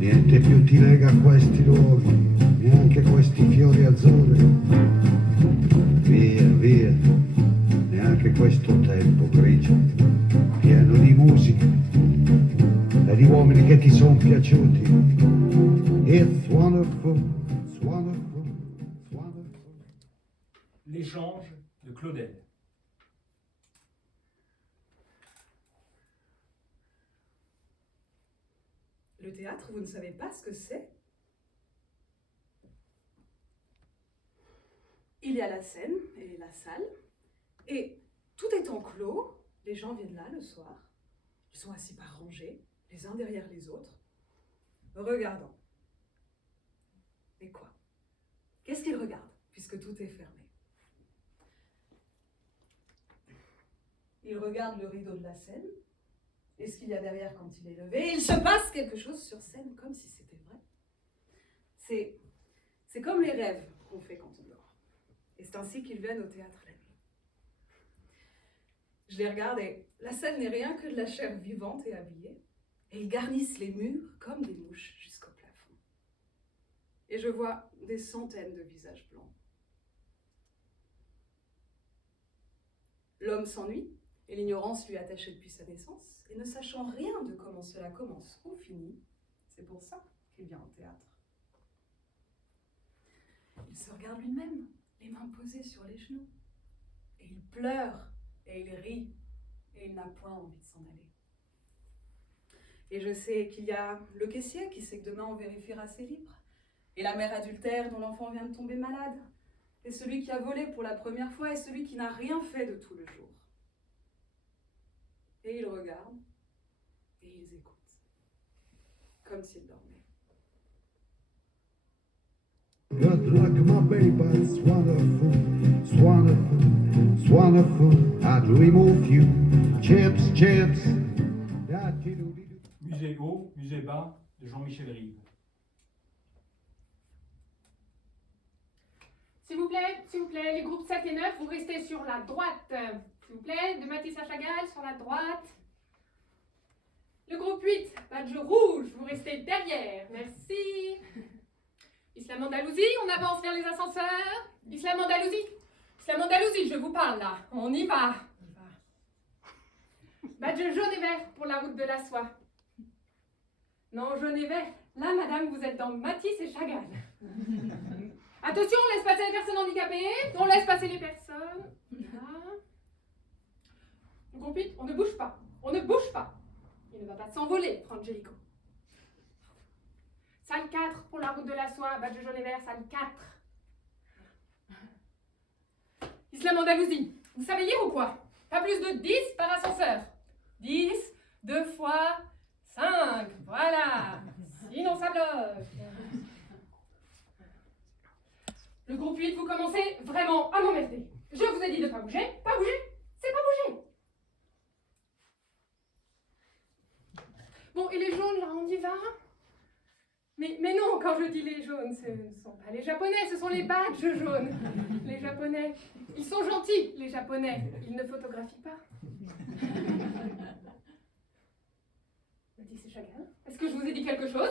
Niente più ti lega a questi luoghi, neanche questi fiori azzurri. Via, via, neanche questo tempo grigio, pieno di musica e di uomini che ti sono piaciuti. It's wonderful, it's wonderful, it's wonderful. L'échange de Claudel. Le théâtre, vous ne savez pas ce que c'est? Il y a la scène et la salle, et tout est enclos. Les gens viennent là le soir. Ils sont assis par rangées, les uns derrière les autres, regardant. Mais quoi? Qu'est-ce qu'ils regardent, puisque tout est fermé? Ils regardent le rideau de la scène, et ce qu'il y a derrière quand il est levé. Et il se passe quelque chose sur scène, comme si c'était vrai. C'est comme les rêves qu'on fait quand on dort. Et c'est ainsi qu'ils viennent au théâtre la nuit. Je les regarde et la scène n'est rien que de la chair vivante et habillée. Et ils garnissent les murs comme des mouches jusqu'au plafond. Et je vois des centaines de visages blancs. L'homme s'ennuie, et l'ignorance lui est attachée depuis sa naissance, et ne sachant rien de comment cela commence ou finit, c'est pour ça qu'il vient au théâtre. Il se regarde lui-même, les mains posées sur les genoux, et il pleure, et il rit, et il n'a point envie de s'en aller. Et je sais qu'il y a le caissier qui sait que demain on vérifiera ses livres, et la mère adultère dont l'enfant vient de tomber malade, et celui qui a volé pour la première fois, et celui qui n'a rien fait de tout le jour. Et ils regardent, et ils écoutent, comme s'ils dormaient. Good luck, my baby, it's wonderful, it's wonderful, it's wonderful. I'd remove you, chips, chips. Musée haut, musée bas de Jean-Michel Rive. S'il vous plaît, les groupes 7 et 9, vous restez sur la droite. S'il vous plaît, de Matisse à Chagall, sur la droite. Le groupe 8, badge rouge, vous restez derrière. Merci. Islam Andalousie, on avance vers les ascenseurs. Islam Andalousie, je vous parle là. On y va. Badge jaune et vert pour la route de la soie. Non, jaune et vert. Là, madame, vous êtes dans Matisse et Chagall. Attention, on laisse passer les personnes handicapées. On laisse passer les personnes. Là. Le groupe 8, on ne bouge pas. On ne bouge pas. Il ne va pas s'envoler, Frangelico. Salle 4 pour la route de la soie, badge jaune et vert, salle 4. Islam Andalousie, vous savez lire ou quoi? Pas plus de 10 par ascenseur. 10, 2 fois 5, voilà. Sinon ça bloque. Le groupe 8, vous commencez vraiment à m'emmerder. Je vous ai dit de pas bouger, c'est pas bouger. Bon, et les jaunes, là, on y va? Mais non, quand je dis les jaunes, ce ne sont pas les Japonais, ce sont les badges jaunes. Les Japonais, ils sont gentils, les Japonais. Ils ne photographient pas. Matisse et Chagall, est-ce que je vous ai dit quelque chose?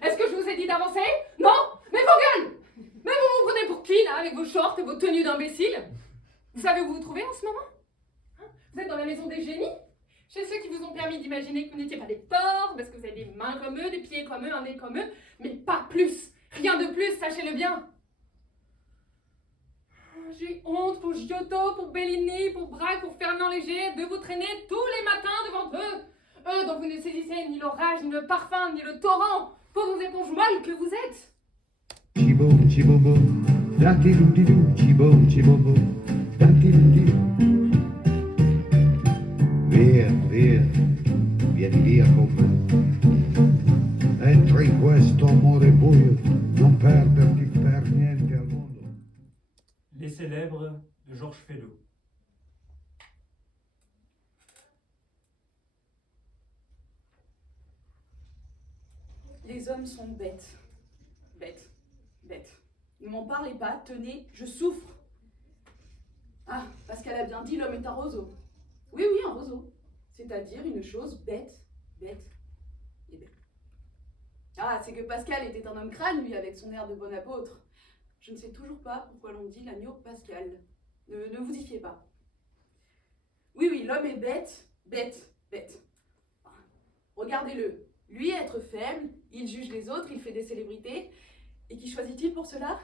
Est-ce que je vous ai dit d'avancer? Non? Mais vos gueules! Mais vous vous prenez pour qui, là, avec vos shorts et vos tenues d'imbéciles? Vous savez où vous vous trouvez en ce moment? Hein? Vous êtes dans la maison des génies? Chez ceux qui vous ont permis d'imaginer que vous n'étiez pas des porcs, parce que vous avez des mains comme eux, des pieds comme eux, un nez comme eux, mais pas plus. Rien de plus, sachez-le bien. J'ai honte pour Giotto, pour Bellini, pour Braque, pour Fernand Léger, de vous traîner tous les matins devant eux. Eux dont vous ne saisissez ni l'orage, ni le parfum, ni le torrent, pauvres éponges molles que vous êtes. Chiboum, chiboum, da-ti-dou-di-dou, chiboum, chiboum, da-ti-dou-di-dou. Via, via, vieni via con me. Entra in questo amore buio, non perderti per niente al mondo. Les célèbres de Georges Feydeau. Les hommes sont bêtes. Bêtes. Bêtes. Ne m'en parlez pas, tenez, je souffre. Ah, parce qu'elle a bien dit l'homme est un roseau. Oui, oui, un roseau. C'est-à-dire une chose bête, bête et bête. Ah, c'est que Pascal était un homme crâne, lui, avec son air de bon apôtre. Je ne sais toujours pas pourquoi l'on dit l'agneau Pascal. Ne vous y fiez pas. Oui, oui, l'homme est bête, bête, bête. Regardez-le. Lui, être faible, il juge les autres, il fait des célébrités. Et qui choisit-il pour cela?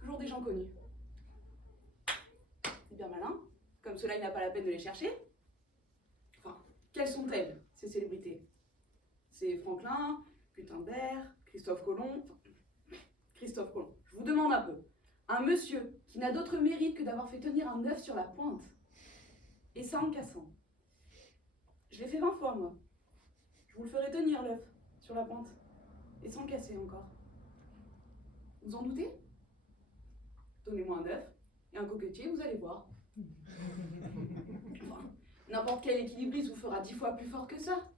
Toujours des gens connus. C'est bien malin. Comme cela, il n'a pas la peine de les chercher. Enfin, quelles sont-elles, ces célébrités? C'est Franklin, Gutenberg, Christophe Colomb. Enfin, Christophe Colomb, je vous demande un peu. Un monsieur qui n'a d'autre mérite que d'avoir fait tenir un œuf sur la pointe. Et ça en cassant. Je l'ai fait 20 fois, moi. Je vous le ferai tenir, l'œuf, sur la pointe. Et sans le casser encore. Vous en doutez? Donnez-moi un œuf et un coquetier, vous allez voir. Enfin, n'importe quel équilibriste vous fera 10 fois plus fort que ça.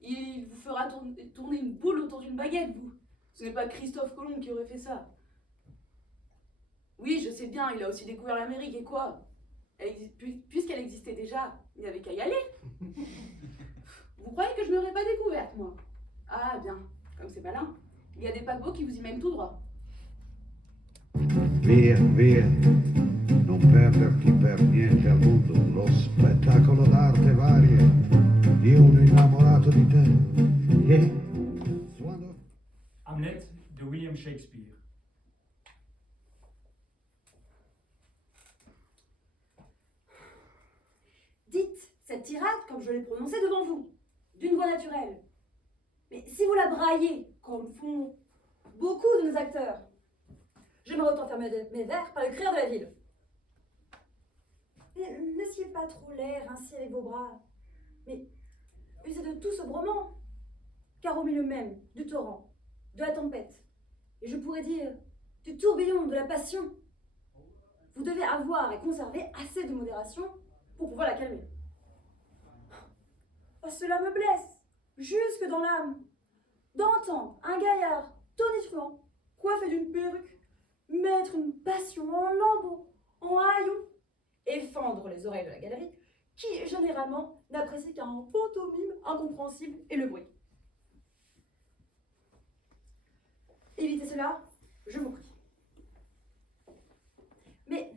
Il vous fera tourner une boule autour d'une baguette, vous. Ce n'est pas Christophe Colomb qui aurait fait ça. Oui, je sais bien, il a aussi découvert l'Amérique, et quoi? Puisqu'elle existait déjà, il n'y avait qu'à y aller. Vous croyez que je n'aurais pas découverte, moi? Ah bien, comme c'est malin, il y a des paquebots qui vous y mènent tout droit. Via, via, non perderti per niente al mondo lo spettacolo d'arte varie di uno innamorato di te. Yeah. Suono. Hamlet de William Shakespeare. Dites cette tirade comme je l'ai prononcée devant vous, d'une voix naturelle. Mais si vous la braillez, comme font beaucoup de nos acteurs, j'aimerais autant faire mes vers par le crieur de la ville. Mais n'essayez pas trop l'air ainsi avec vos bras, mais usez de tout sobrement, car au milieu même du torrent, de la tempête, et je pourrais dire du tourbillon de la passion, vous devez avoir et conserver assez de modération pour pouvoir la calmer. Oh, cela me blesse, jusque dans l'âme, d'entendre un gaillard tonitruant, coiffé d'une perruque, mettre une passion en lambeaux, en haillons, et fendre les oreilles de la galerie, qui généralement n'apprécie qu'un pantomime incompréhensible et le bruit. Évitez cela, je vous prie. Mais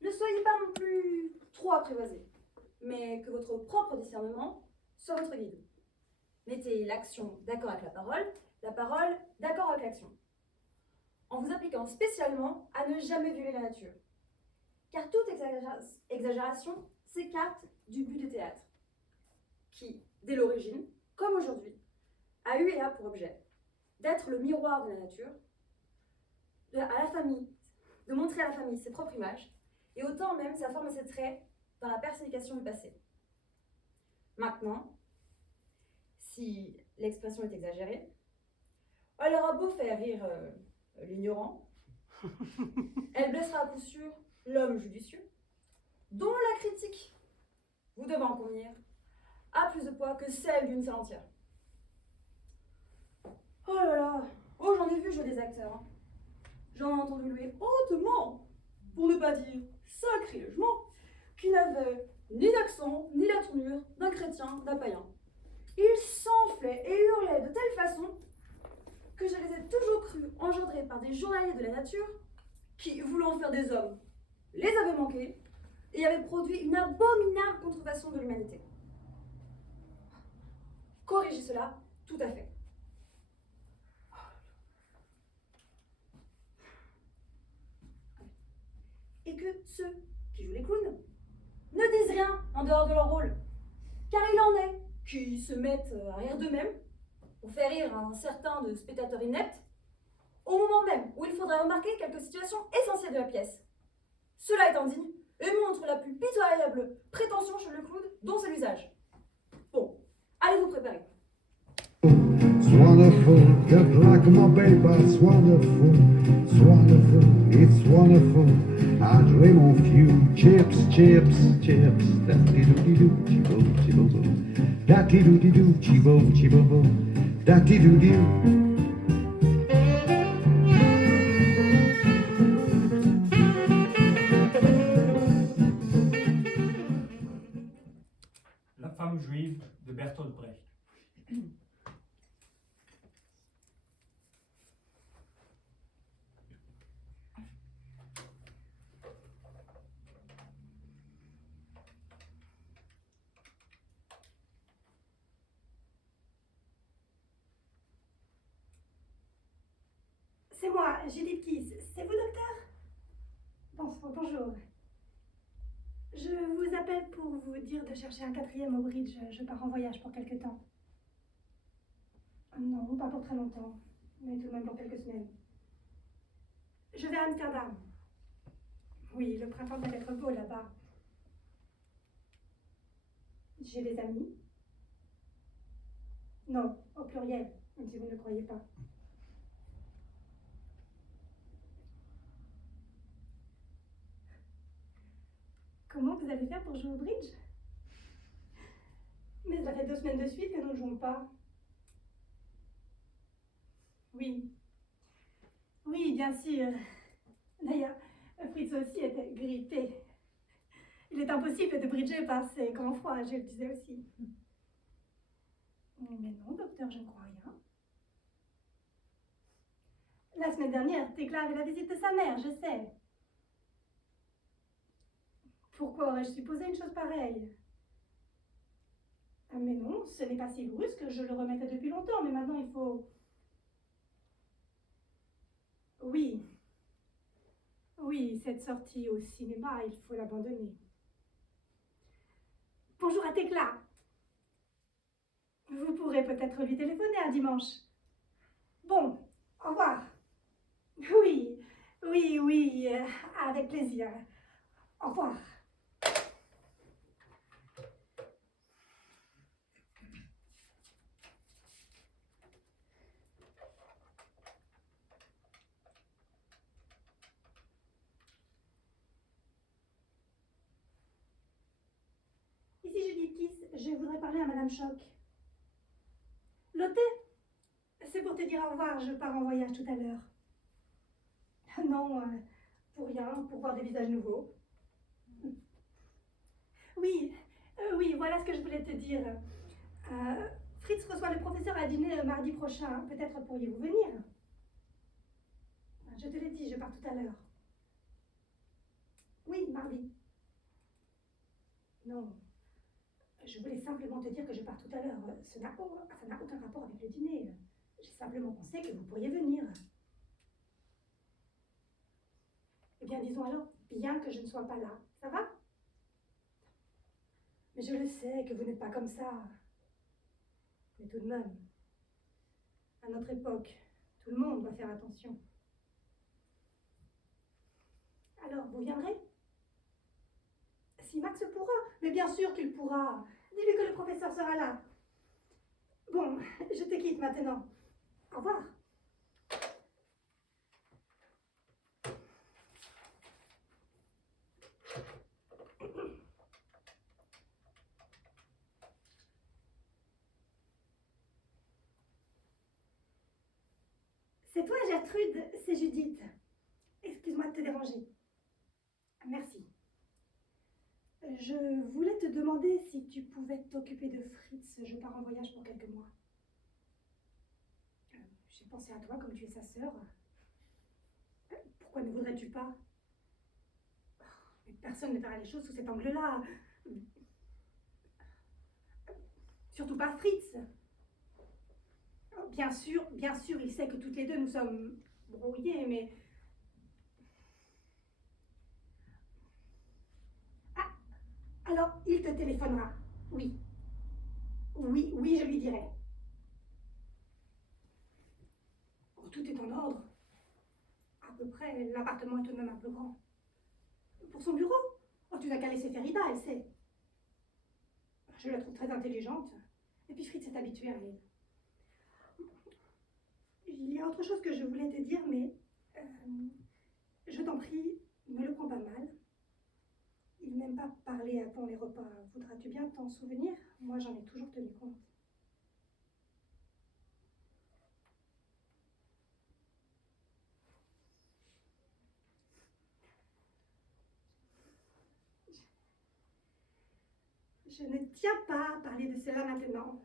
ne soyez pas non plus trop apprivoisés, mais que votre propre discernement soit votre guide. Mettez l'action d'accord avec la parole d'accord avec l'action, en vous appliquant spécialement à ne jamais violer la nature. Car toute exagération s'écarte du but du théâtre, qui, dès l'origine, comme aujourd'hui, a eu et a pour objet d'être le miroir de la nature, à la famille, de montrer à la famille ses propres images, et autant même sa forme et ses traits dans la personnification du passé. Maintenant, si l'expression est exagérée, elle aura beau faire rire l'ignorant, elle blessera à coup sûr l'homme judicieux, dont la critique, vous devez en convenir, a plus de poids que celle d'une salle entière. Oh là là, oh j'en ai vu jouer des acteurs, hein. J'en ai entendu louer hautement, pour ne pas dire sacrilègement, qui n'avaient ni l'accent, ni la tournure d'un chrétien, d'un païen. Ils s'enflaient et hurlaient de telle façon que je les ai toujours crus engendrés par des journaliers de la nature qui, voulant faire des hommes, les avaient manqués et avaient produit une abominable contrefaçon de l'humanité. Corrigez cela tout à fait. Et que ceux qui jouent les clowns ne disent rien en dehors de leur rôle, car il en est qui se mettent à rire d'eux-mêmes pour faire rire un certain de spectateurs ineptes, au moment même où il faudrait remarquer quelques situations essentielles de la pièce. Cela est indigne et montre la plus pitoyable prétention chez le clown dont c'est l'usage. Bon, allez vous préparer. It's wonderful, just like my baby, it's wonderful, it's wonderful. I dream of you, chips, chips, chips. Da-dee-doo-dee-doo, chi-boom, chi-boom, da-dee-doo-dee-doo, chi-boom, chi-boom, da-dee-doo-dee-doo. La femme juive de Bertolt Brecht. Ah, Judith Kiss, c'est vous, docteur? Bonjour. Je vous appelle pour vous dire de chercher un 4e au bridge. Je pars en voyage pour quelque temps. Non, pas pour très longtemps, mais tout de même pour quelques semaines. Je vais à Amsterdam. Oui, le printemps va être beau là-bas. J'ai des amis? Non, au pluriel, même si vous ne le croyez pas. Comment vous allez faire pour jouer au bridge? Mais ça fait 2 semaines de suite que nous ne jouons pas. Oui. Oui, bien sûr. D'ailleurs, Fritz aussi était grippé. Il est impossible de bridger par ces grands froids, je le disais aussi. Mais non, docteur, je ne crois rien. La semaine dernière, Tekla avait la visite de sa mère, je sais. Pourquoi aurais-je supposé une chose pareille? Ah, mais non, ce n'est pas si brusque, je le remettais depuis longtemps, mais maintenant il faut... Oui. Oui, cette sortie au cinéma, il faut l'abandonner. Bonjour à Tekla. Vous pourrez peut-être lui téléphoner un dimanche. Bon, au revoir. Oui, avec plaisir. Au revoir. Ici Judith Kiss, je voudrais parler à Madame Choc. Lotte, c'est pour te dire au revoir, je pars en voyage tout à l'heure. Non, pour rien, pour voir des visages nouveaux. Oui, voilà ce que je voulais te dire. Fritz reçoit le professeur à dîner mardi prochain. Peut-être pourriez-vous venir? Je te l'ai dit, je pars tout à l'heure. Oui, mardi. Non, je voulais simplement te dire que je pars tout à l'heure. Ça n'a aucun rapport avec le dîner. J'ai simplement pensé que vous pourriez venir. Eh bien, disons alors, bien que je ne sois pas là. Ça va? Mais je le sais que vous n'êtes pas comme ça. Mais tout de même, à notre époque, tout le monde doit faire attention. Alors, vous viendrez? Si Max pourra, mais bien sûr qu'il pourra. Dis-lui que le professeur sera là. Bon, je te quitte maintenant. Au revoir. C'est toi, Gertrude, c'est Judith. Excuse-moi de te déranger. Merci. Je voulais te demander si tu pouvais t'occuper de Fritz. Je pars en voyage pour quelques mois. J'ai pensé à toi comme tu es sa sœur. Pourquoi ne voudrais-tu pas? Mais personne ne fera les choses sous cet angle-là. Surtout pas Fritz. Bien sûr, il sait que toutes les deux nous sommes brouillés, mais... Ah, alors il te téléphonera. Oui, je lui dirai. Oh, tout est en ordre. À peu près, l'appartement est tout de même un peu grand. Pour son bureau? Oh, tu n'as qu'à laisser Ferida, elle sait. Je la trouve très intelligente. Et puis Fritz est habitué à elle. Il y a autre chose que je voulais te dire, mais je t'en prie, ne le prends pas mal. Il n'aime pas parler avant les repas. Voudras-tu bien t'en souvenir? Moi, j'en ai toujours tenu compte. Je ne tiens pas à parler de cela maintenant.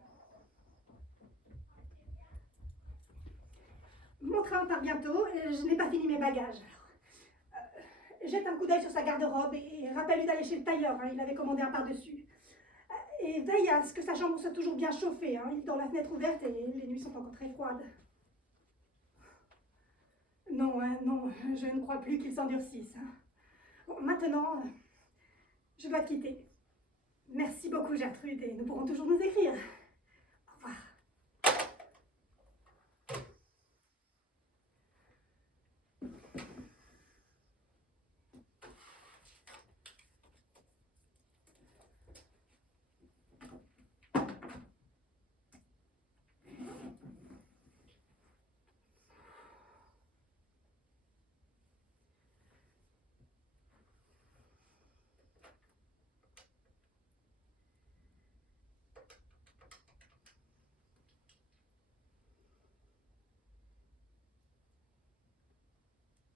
Mon train part bientôt et je n'ai pas fini mes bagages. Jette un coup d'œil sur sa garde-robe et rappelle-lui d'aller chez le tailleur. Il avait commandé un par-dessus. Et veille à ce que sa chambre soit toujours bien chauffée. Il dort la fenêtre ouverte et les nuits sont encore très froides. Non, non, je ne crois plus qu'ils s'endurcissent. Bon, maintenant, je dois te quitter. Merci beaucoup, Gertrude, et nous pourrons toujours nous écrire. Au revoir.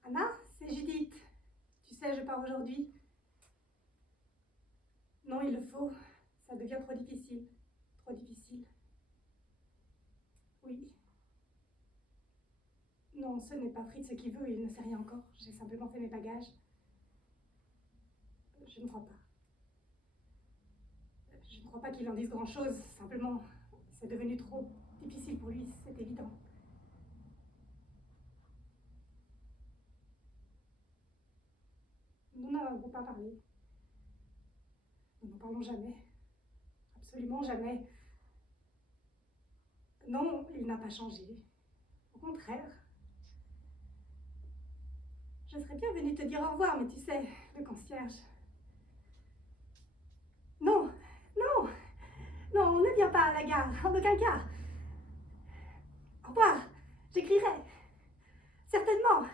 Anna, c'est Judith. Tu sais, je pars aujourd'hui. Non, il le faut. Ça devient trop difficile. Trop difficile. Oui. Non, ce n'est pas Fritz qui veut, il ne sait rien encore. J'ai simplement fait mes bagages. Je ne crois pas. Je ne crois pas qu'il en dise grand-chose. Simplement, c'est devenu trop difficile pour lui, c'est évident. Nous n'avons pas parlé. Nous n'en parlons jamais. Absolument jamais. Non, il n'a pas changé. Au contraire. Je serais bien venue te dire au revoir, mais tu sais, le concierge. Non, non, non, ne viens pas à la gare, en aucun cas. Au revoir, j'écrirai. Certainement.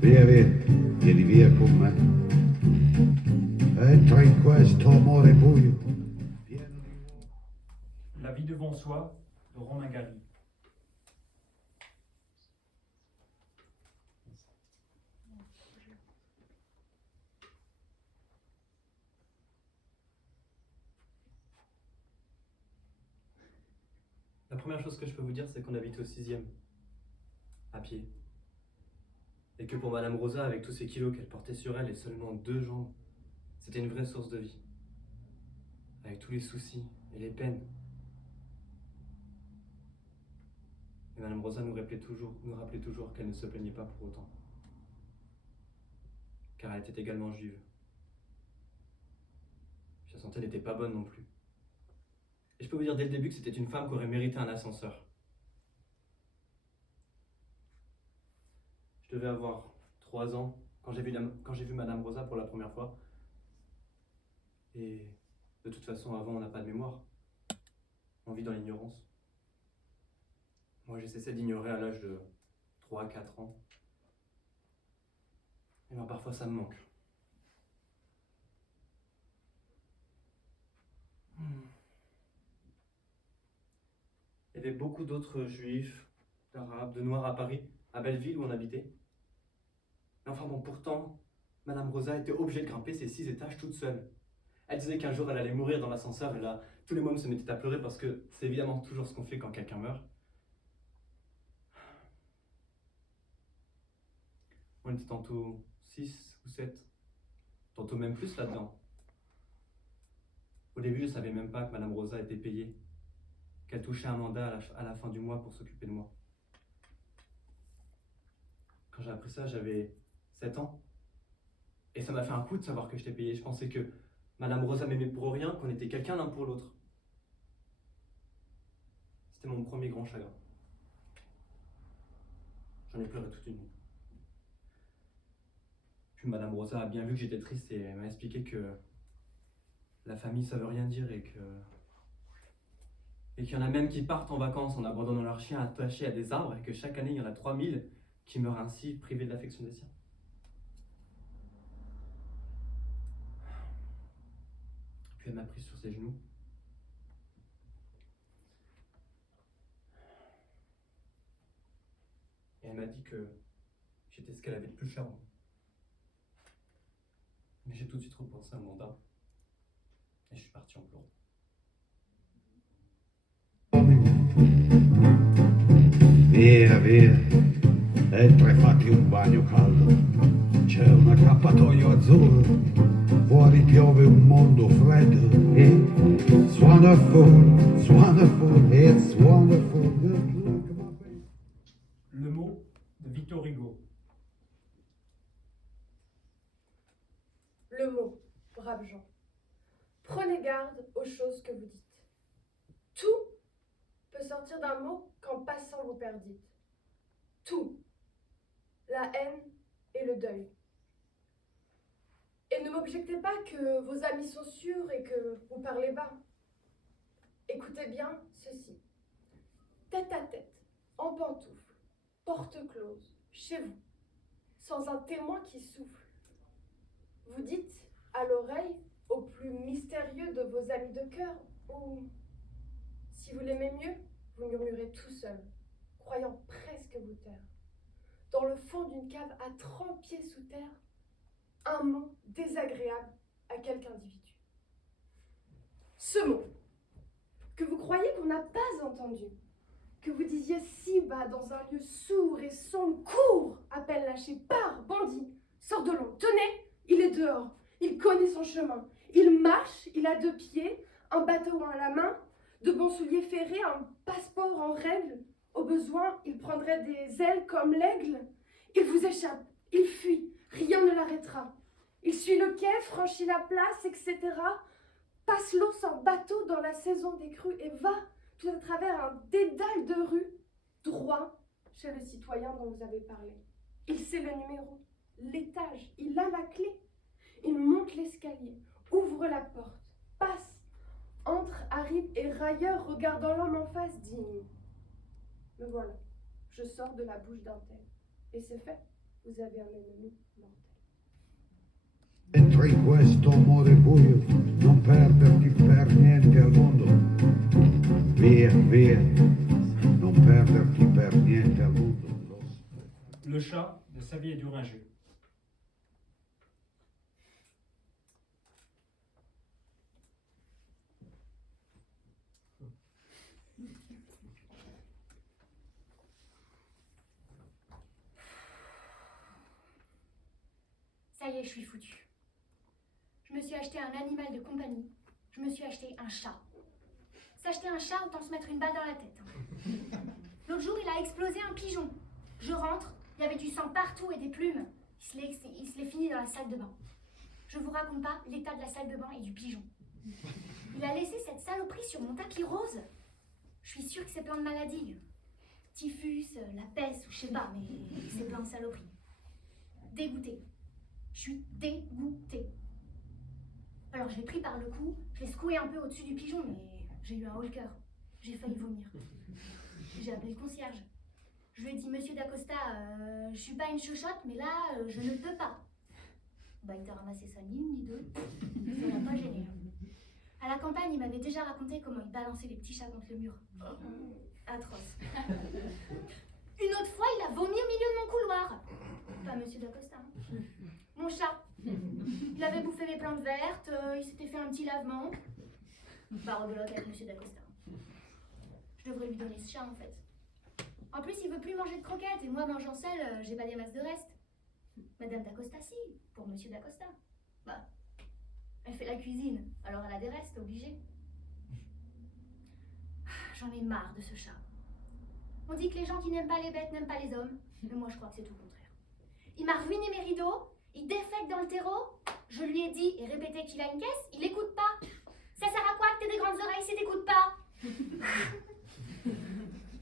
Via, via, vieni via con me. Entra in questo amore buio, pieno di uomini. La vie devant soi de Romain Gary. La première chose que je peux vous dire, c'est qu'on habite au 6e, à pied. Et que pour Madame Rosa, avec tous ces kilos qu'elle portait sur elle et seulement 2 jambes, c'était une vraie source de vie. Avec tous les soucis et les peines. Et Madame Rosa nous rappelait toujours qu'elle ne se plaignait pas pour autant. Car elle était également juive. Sa santé n'était pas bonne non plus. Et je peux vous dire dès le début que c'était une femme qui aurait mérité un ascenseur. Je devais avoir 3 ans quand j'ai vu Madame Rosa pour la première fois. Et de toute façon, avant, on n'a pas de mémoire. On vit dans l'ignorance. Moi, j'ai cessé d'ignorer à l'âge de 3-4 ans. Et ben, parfois, ça me manque. Il y avait beaucoup d'autres juifs, d'arabes, de noirs à Paris, à Belleville où on habitait. Mais enfin bon, pourtant, Madame Rosa était obligée de grimper ces 6 étages toute seule. Elle disait qu'un jour elle allait mourir dans l'ascenseur et là, tous les mômes se mettaient à pleurer parce que c'est évidemment toujours ce qu'on fait quand quelqu'un meurt. On était tantôt 6 ou 7, tantôt même plus là-dedans. Au début, je ne savais même pas que Madame Rosa était payée, qu'elle touchait un mandat à la fin du mois pour s'occuper de moi. Quand j'ai appris ça, j'avais 7 ans. Et ça m'a fait un coup de savoir que j'étais payé. Je pensais que Madame Rosa m'aimait pour rien, qu'on était quelqu'un l'un pour l'autre. C'était mon premier grand chagrin. J'en ai pleuré toute une nuit. Puis Madame Rosa a bien vu que j'étais triste et elle m'a expliqué que la famille, ça veut rien dire et qu'il y en a même qui partent en vacances en abandonnant leurs chiens attachés à des arbres et que chaque année, il y en a 3000 qui meurent ainsi, privés de l'affection des siens. Puis elle m'a prise sur ses genoux. Et elle m'a dit que j'étais ce qu'elle avait de plus cher. Mais j'ai tout de suite repensé à mon mandat. Et je suis parti en pleurant. Via, via, e tre fatti un bagno caldo. C'è un accappatoio azzurro, fuori piove un mondo freddo. It's wonderful, it's wonderful. Good luck, my baby. Le mot de Victor Hugo. Le mot, braves gens. Prenez garde aux choses que vous dites. Tout peut sortir d'un mot qu'en passant vous perdite. Tout. La haine et le deuil. Et ne m'objectez pas que vos amis sont sûrs et que vous parlez bas. Écoutez bien ceci. Tête à tête, en pantoufles, porte close, chez vous, sans un témoin qui souffle. Vous dites à l'oreille au plus mystérieux de vos amis de cœur, ou, si vous l'aimez mieux, vous murmurez tout seul, croyant presque vous taire. Dans le fond d'une cave à 30 pieds sous terre, un mot désagréable à quelque individu. Ce mot, que vous croyez qu'on n'a pas entendu, que vous disiez si bas dans un lieu sourd et sombre, cours, appel lâché, pars, bandit, sors de l'ombre, tenez, il est dehors, il connaît son chemin, il marche, il a 2 pieds, un bateau à la main, de bons souliers ferrés, un passeport en règle. Au besoin, il prendrait des ailes comme l'aigle. Il vous échappe, il fuit, rien ne l'arrêtera. Il suit le quai, franchit la place, etc. Passe l'eau sans bateau dans la saison des crues et va tout à travers un dédale de rues, droit chez le citoyen dont vous avez parlé. Il sait le numéro, l'étage, il a la clé. Il monte l'escalier, ouvre la porte, passe, entre, arrive et railleur, regardant l'homme en face, dit « Me voilà, je sors de la bouche d'un tel. » Et c'est fait, vous avez un ennemi mortel. Mentre in questo amore buio non perderti per niente al mondo. Via, via, non perderti per niente al mondo. Le chat de Xavier Duringer. Ça y est, je suis foutue. Je me suis acheté un animal de compagnie. Je me suis acheté un chat. S'acheter un chat, autant se mettre une balle dans la tête. L'autre jour, il a explosé un pigeon. Je rentre, il y avait du sang partout et des plumes. Il se l'est fini dans la salle de bain. Je vous raconte pas l'état de la salle de bain et du pigeon. Il a laissé cette saloperie sur mon tapis rose. Je suis sûre que c'est plein de maladies. Typhus, la peste, ou je sais pas, mais c'est plein de saloperies. Dégoûtée. Je suis dégoûtée. Alors je l'ai pris par le cou, je l'ai secoué un peu au-dessus du pigeon, mais j'ai eu un haut le cœur. J'ai failli vomir. J'ai appelé le concierge. Je lui ai dit, Monsieur Dacosta, je suis pas une chochotte, mais là, je ne peux pas. Bah, il t'a ramassé ça ni une ni deux. Ça l'a pas gêné. À la campagne, il m'avait déjà raconté comment il balançait les petits chats contre le mur. Atroce. Une autre fois, il a vomi au milieu de mon couloir. Pas Monsieur Dacosta. Hein. Mon chat. Il avait bouffé mes plantes vertes, il s'était fait un petit lavement. Bah, rebelote avec Monsieur Dacosta. Je devrais lui donner ce chat, en fait. En plus, il veut plus manger de croquettes, et moi, mangeant seule, j'ai pas des masses de reste. Madame Dacosta, si, pour Monsieur Dacosta. Bah, elle fait la cuisine, alors elle a des restes, obligée. J'en ai marre de ce chat. On dit que les gens qui n'aiment pas les bêtes n'aiment pas les hommes, mais moi, je crois que c'est tout le contraire. Il m'a ruiné mes rideaux, il défèque dans le terreau, je lui ai dit et répété qu'il a une caisse, il écoute pas. Ça sert à quoi que t'aies des grandes oreilles si t'écoutes pas?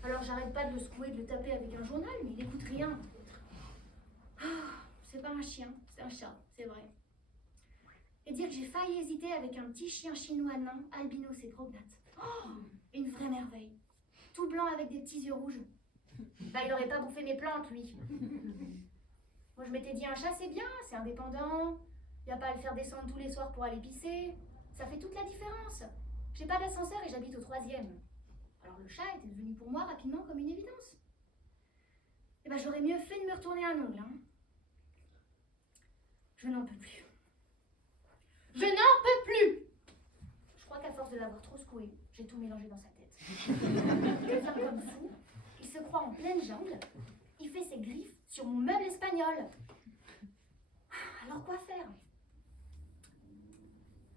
Alors j'arrête pas de le secouer, de le taper avec un journal, mais il n'écoute rien. C'est pas un chien, c'est un chat, c'est vrai. Et dire que j'ai failli hésiter avec un petit chien chinois nain, albinos et prognate. Oh, une vraie merveille. Tout blanc avec des petits yeux rouges. Bah il aurait pas bouffé mes plantes, lui. Moi je m'étais dit un chat c'est bien, c'est indépendant. Y a pas à le faire descendre tous les soirs pour aller pisser. Ça fait toute la différence. J'ai pas d'ascenseur et j'habite au 3e. Alors le chat était devenu pour moi rapidement comme une évidence. Et ben j'aurais mieux fait de me retourner un ongle. Hein. Je n'en peux plus. Je n'en peux plus. Je crois qu'à force de l'avoir trop secoué, j'ai tout mélangé dans sa tête. Il devient comme fou, il se croit en pleine jungle, il fait ses griffes sur mon meuble espagnol. Alors quoi faire?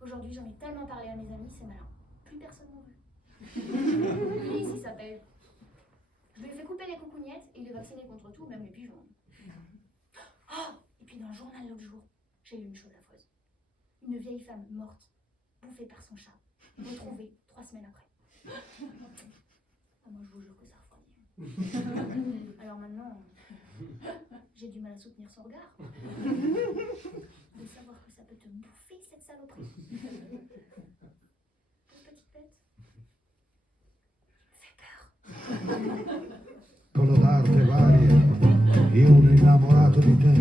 Aujourd'hui, j'en ai tellement parlé à mes amis, c'est malin. Plus personne m'en veut. Lui, il s'appelle. Je lui ai fait couper les coucougnettes et il est vacciné contre tout, même les pigeons. Oh! Et puis dans le journal l'autre jour, j'ai lu une chose affreuse. Une vieille femme morte, bouffée par son chat, retrouvée 3 semaines après. Ah, moi, je vous jure que ça refroidit. Alors maintenant, j'ai du mal à soutenir son regard. De savoir que ça peut te bouffer, cette saloperie. Petite bête. Ça me fait peur. Con d'arte varie, io un innamorato di te.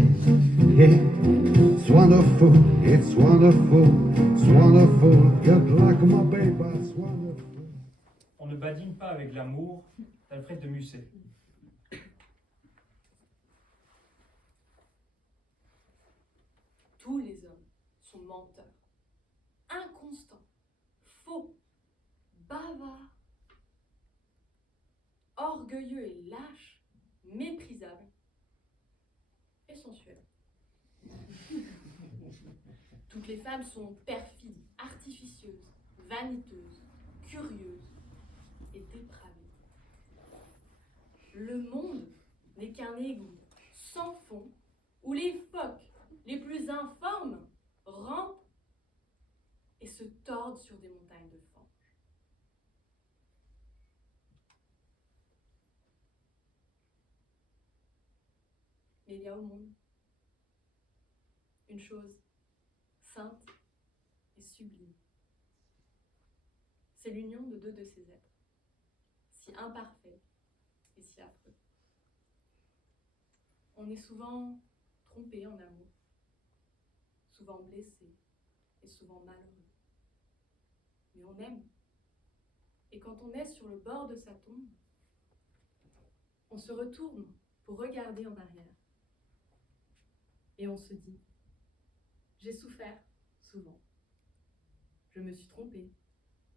It's wonderful, it's wonderful, it's wonderful. Good luck, my baby, it's wonderful. On ne badine pas avec l'amour d'Alfred de Musset. Tous les hommes sont menteurs, inconstants, faux, bavards, orgueilleux et lâches, méprisables et sensuels. Toutes les femmes sont perfides, artificieuses, vaniteuses, curieuses et dépravées. Le monde n'est qu'un égout sans fond où les phoques les plus informes rampent et se tordent sur des montagnes de fange. Mais il y a au monde une chose sainte et sublime. C'est l'union de 2 de ces êtres, si imparfaits et si affreux. On est souvent trompé en amour, souvent blessé et souvent malheureux. Mais on aime. Et quand on est sur le bord de sa tombe, on se retourne pour regarder en arrière. Et on se dit, j'ai souffert souvent. Je me suis trompée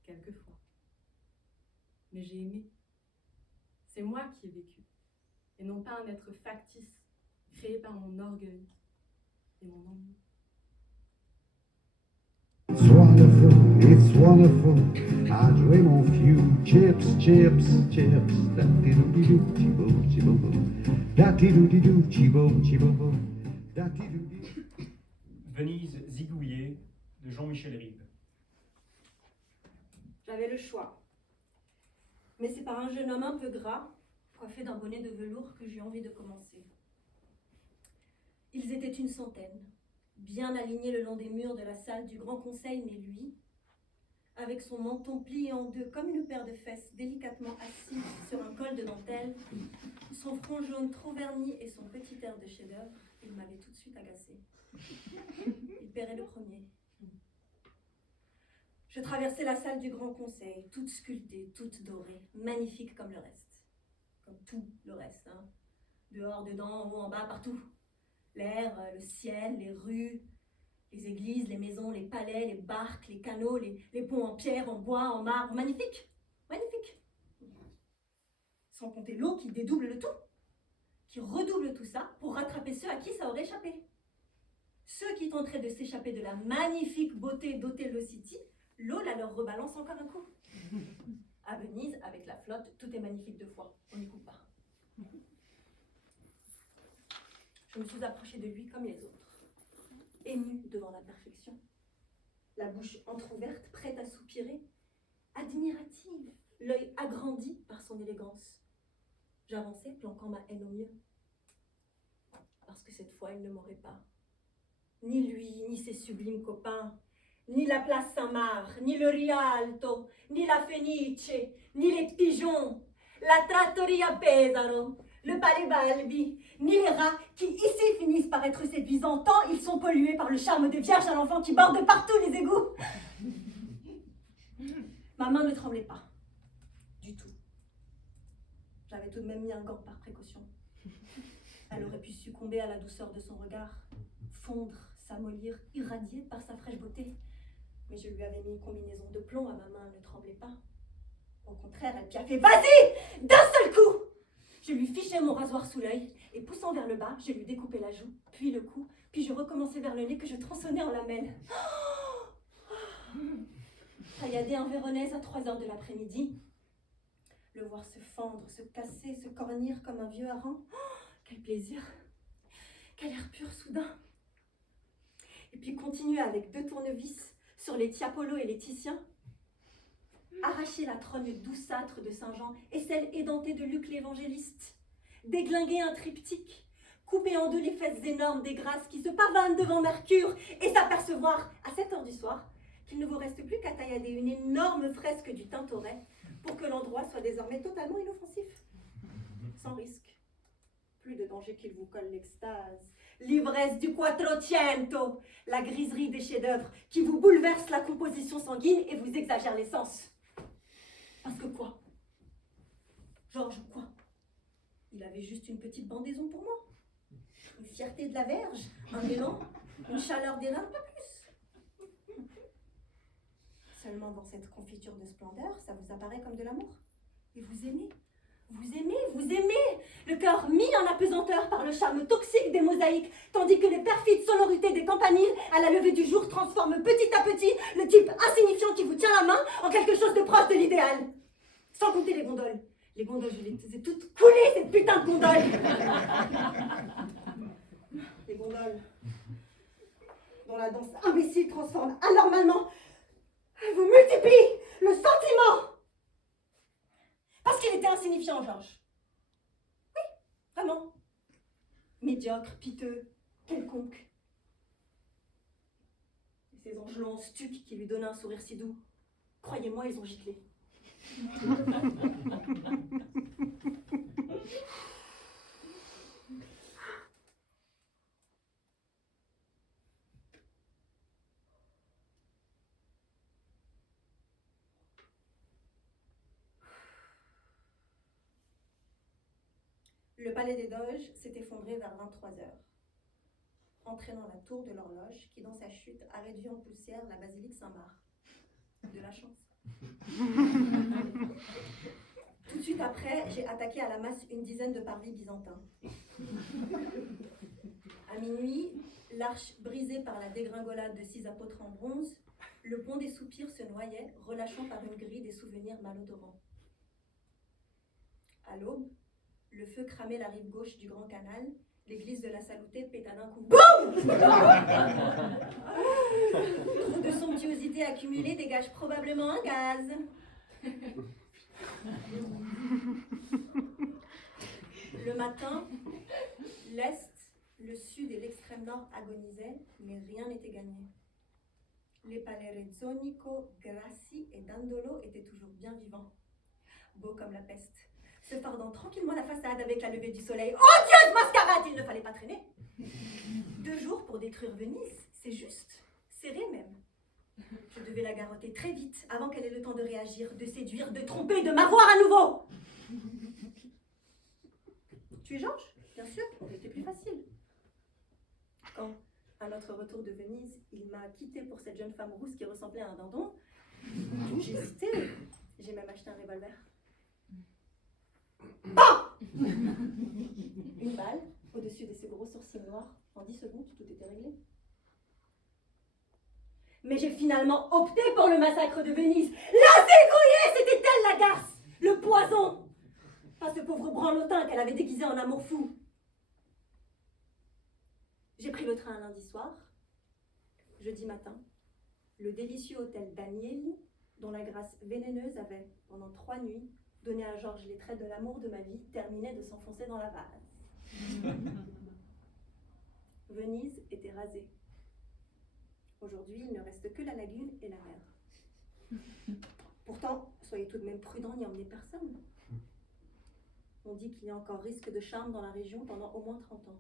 quelquefois. Mais j'ai aimé. C'est moi qui ai vécu. Et non pas un être factice, créé par mon orgueil et mon ennui. It's wonderful, it's wonderful. I dream of you. Chips, chips, chips. Da-ti-doo-di-doo, chi-boom, chi-boom-boom. Da-ti-doo-di-doo, chi-boom, chi-boom-boom. Da-ti-doo-di. Venise zigouillée de Jean-Michel Ribes. J'avais le choix. Mais c'est par un jeune homme un peu gras, coiffé d'un bonnet de velours, que j'ai envie de commencer. Ils étaient une centaine, bien alignés le long des murs de la salle du Grand Conseil, mais lui, avec son menton plié en 2 comme une paire de fesses délicatement assis sur un col de dentelle, son front jaune trop verni et son petit air de chef-d'œuvre, il m'avait tout de suite agacée. Il paierait le premier. Je traversais la salle du Grand Conseil, toute sculptée, toute dorée, magnifique comme le reste. Comme tout le reste, hein. Dehors, dedans, en haut, en bas, partout. L'air, le ciel, les rues, les églises, les maisons, les palais, les barques, les canaux, les ponts en pierre, en bois, en marbre. Magnifique, magnifique. Sans compter l'eau qui dédouble le tout, qui redouble tout ça pour rattraper ceux à qui ça aurait échappé. Ceux qui tenteraient de s'échapper de la magnifique beauté d'Othello City, l'eau la leur rebalance encore un coup. À Venise, avec la flotte, tout est magnifique 2 fois. On n'y coupe pas. Je me suis approchée de lui comme les autres, émue devant la perfection, la bouche entr'ouverte, prête à soupirer, admirative, l'œil agrandi par son élégance. J'avançais, planquant ma haine au mieux, parce que cette fois, il ne m'aurait pas. Ni lui, ni ses sublimes copains, ni la place Saint-Marc, ni le Rialto, ni la Fenice, ni les pigeons, la Trattoria Pesaro, le palais Balbi, ni les rats qui ici finissent par être séduisants tant ils sont pollués par le charme des vierges à l'enfant qui bordent partout les égouts. Ma main ne tremblait pas, du tout. J'avais tout de même mis un gant par précaution. Elle aurait pu succomber à la douceur de son regard, fondre, s'amollir, irradiée par sa fraîche beauté. Mais je lui avais mis une combinaison de plomb, à ma main elle ne tremblait pas. Au contraire, elle piaffait. Vas-y! D'un seul coup! Je lui fichais mon rasoir sous l'œil et poussant vers le bas, je lui découpais la joue, puis le cou, puis je recommençais vers le nez que je tronçonnais en lamelles. Tailladé en véronèse à 3 heures de l'après-midi, le voir se fendre, se casser, se cornir comme un vieux hareng. Quel plaisir! Quel air pur soudain! Et puis continuer avec 2 tournevis sur les Tiapolo et les Titiens, arracher la trogne douceâtre de Saint-Jean et celle édentée de Luc l'évangéliste, déglinguer un triptyque, couper en 2 les fesses énormes des grâces qui se pavanent devant Mercure et s'apercevoir à 7 heures du soir qu'il ne vous reste plus qu'à taillader une énorme fresque du Tintoret pour que l'endroit soit désormais totalement inoffensif, sans risque. Plus de danger qu'il vous colle l'extase, l'ivresse du Quattrocento, la griserie des chefs-d'œuvre qui vous bouleverse la composition sanguine et vous exagère les sens. Parce que quoi? Georges, quoi? Il avait juste une petite bandaison pour moi. Une fierté de la verge, un élan, une chaleur des reins, pas plus. Seulement dans cette confiture de splendeur, ça vous apparaît comme de l'amour. Et vous aimez. Vous aimez, vous aimez, le cœur mis en apesanteur par le charme toxique des mosaïques, tandis que les perfides sonorités des campaniles, à la levée du jour, transforment petit à petit le type insignifiant qui vous tient la main en quelque chose de proche de l'idéal. Sans compter les gondoles. Les gondoles, je les ai toutes coulées, ces putains de gondoles. Les gondoles, dont la danse imbécile transforme anormalement, vous multiplie le sentiment. Parce qu'il était insignifiant, Georges. Oui, vraiment. Médiocre, piteux, quelconque. Et ces angelons stucs qui lui donnaient un sourire si doux, croyez-moi, ils ont giclé. Le palais des Doges s'est effondré vers 23 heures, entraînant la tour de l'horloge qui, dans sa chute, a réduit en poussière la basilique Saint-Marc. De la chance. Tout de suite après, j'ai attaqué à la masse une dizaine de parvis byzantins. À minuit, l'arche brisée par la dégringolade de 6 apôtres en bronze, le pont des soupirs se noyait, relâchant par une grille des souvenirs malodorants. À l'aube, le feu cramait la rive gauche du Grand Canal, l'église de la Salutée péta d'un coup. BOUM! Trop de somptuosité accumulée dégage probablement un gaz. Le matin, l'Est, le Sud et l'extrême Nord agonisaient, mais rien n'était gagné. Les palais Rezzonico, Grassi et Dandolo étaient toujours bien vivants, beaux comme la peste, se fardant tranquillement la façade avec la levée du soleil. Odieuse mascarade! Il ne fallait pas traîner. 2 jours pour détruire Venise, c'est juste, serré même. Je devais la garrotter très vite, avant qu'elle ait le temps de réagir, de séduire, de tromper, de m'avoir à nouveau. Tu es Georges? Bien sûr, c'était plus facile. Quand, à notre retour de Venise, il m'a quitté pour cette jeune femme rousse qui ressemblait à un dindon, j'ai hésité. J'ai même acheté un revolver. Bam! Une balle au-dessus de ses gros sourcils noirs. En 10 secondes, tout était réglé. Mais j'ai finalement opté pour le massacre de Venise. La zigouillée, c'était elle la garce, le poison. Pas ce pauvre branlotin qu'elle avait déguisé en amour fou. J'ai pris le train un lundi soir. Jeudi matin, le délicieux hôtel Danieli, dont la grâce vénéneuse avait, pendant 3 nuits, donné à Georges les traits de l'amour de ma vie, terminait de s'enfoncer dans la vase. Venise était rasée. Aujourd'hui, il ne reste que la lagune et la mer. Pourtant, soyez tout de même prudents, n'y emmenez personne. On dit qu'il y a encore risque de charme dans la région pendant au moins 30 ans.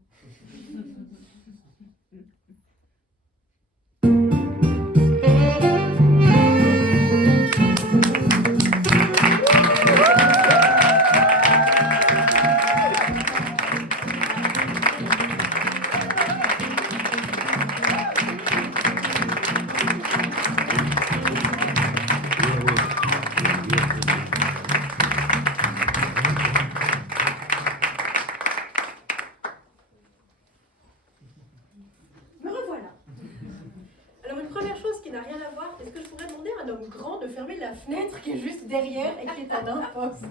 fenêtre qui est juste derrière et qui est en imposte.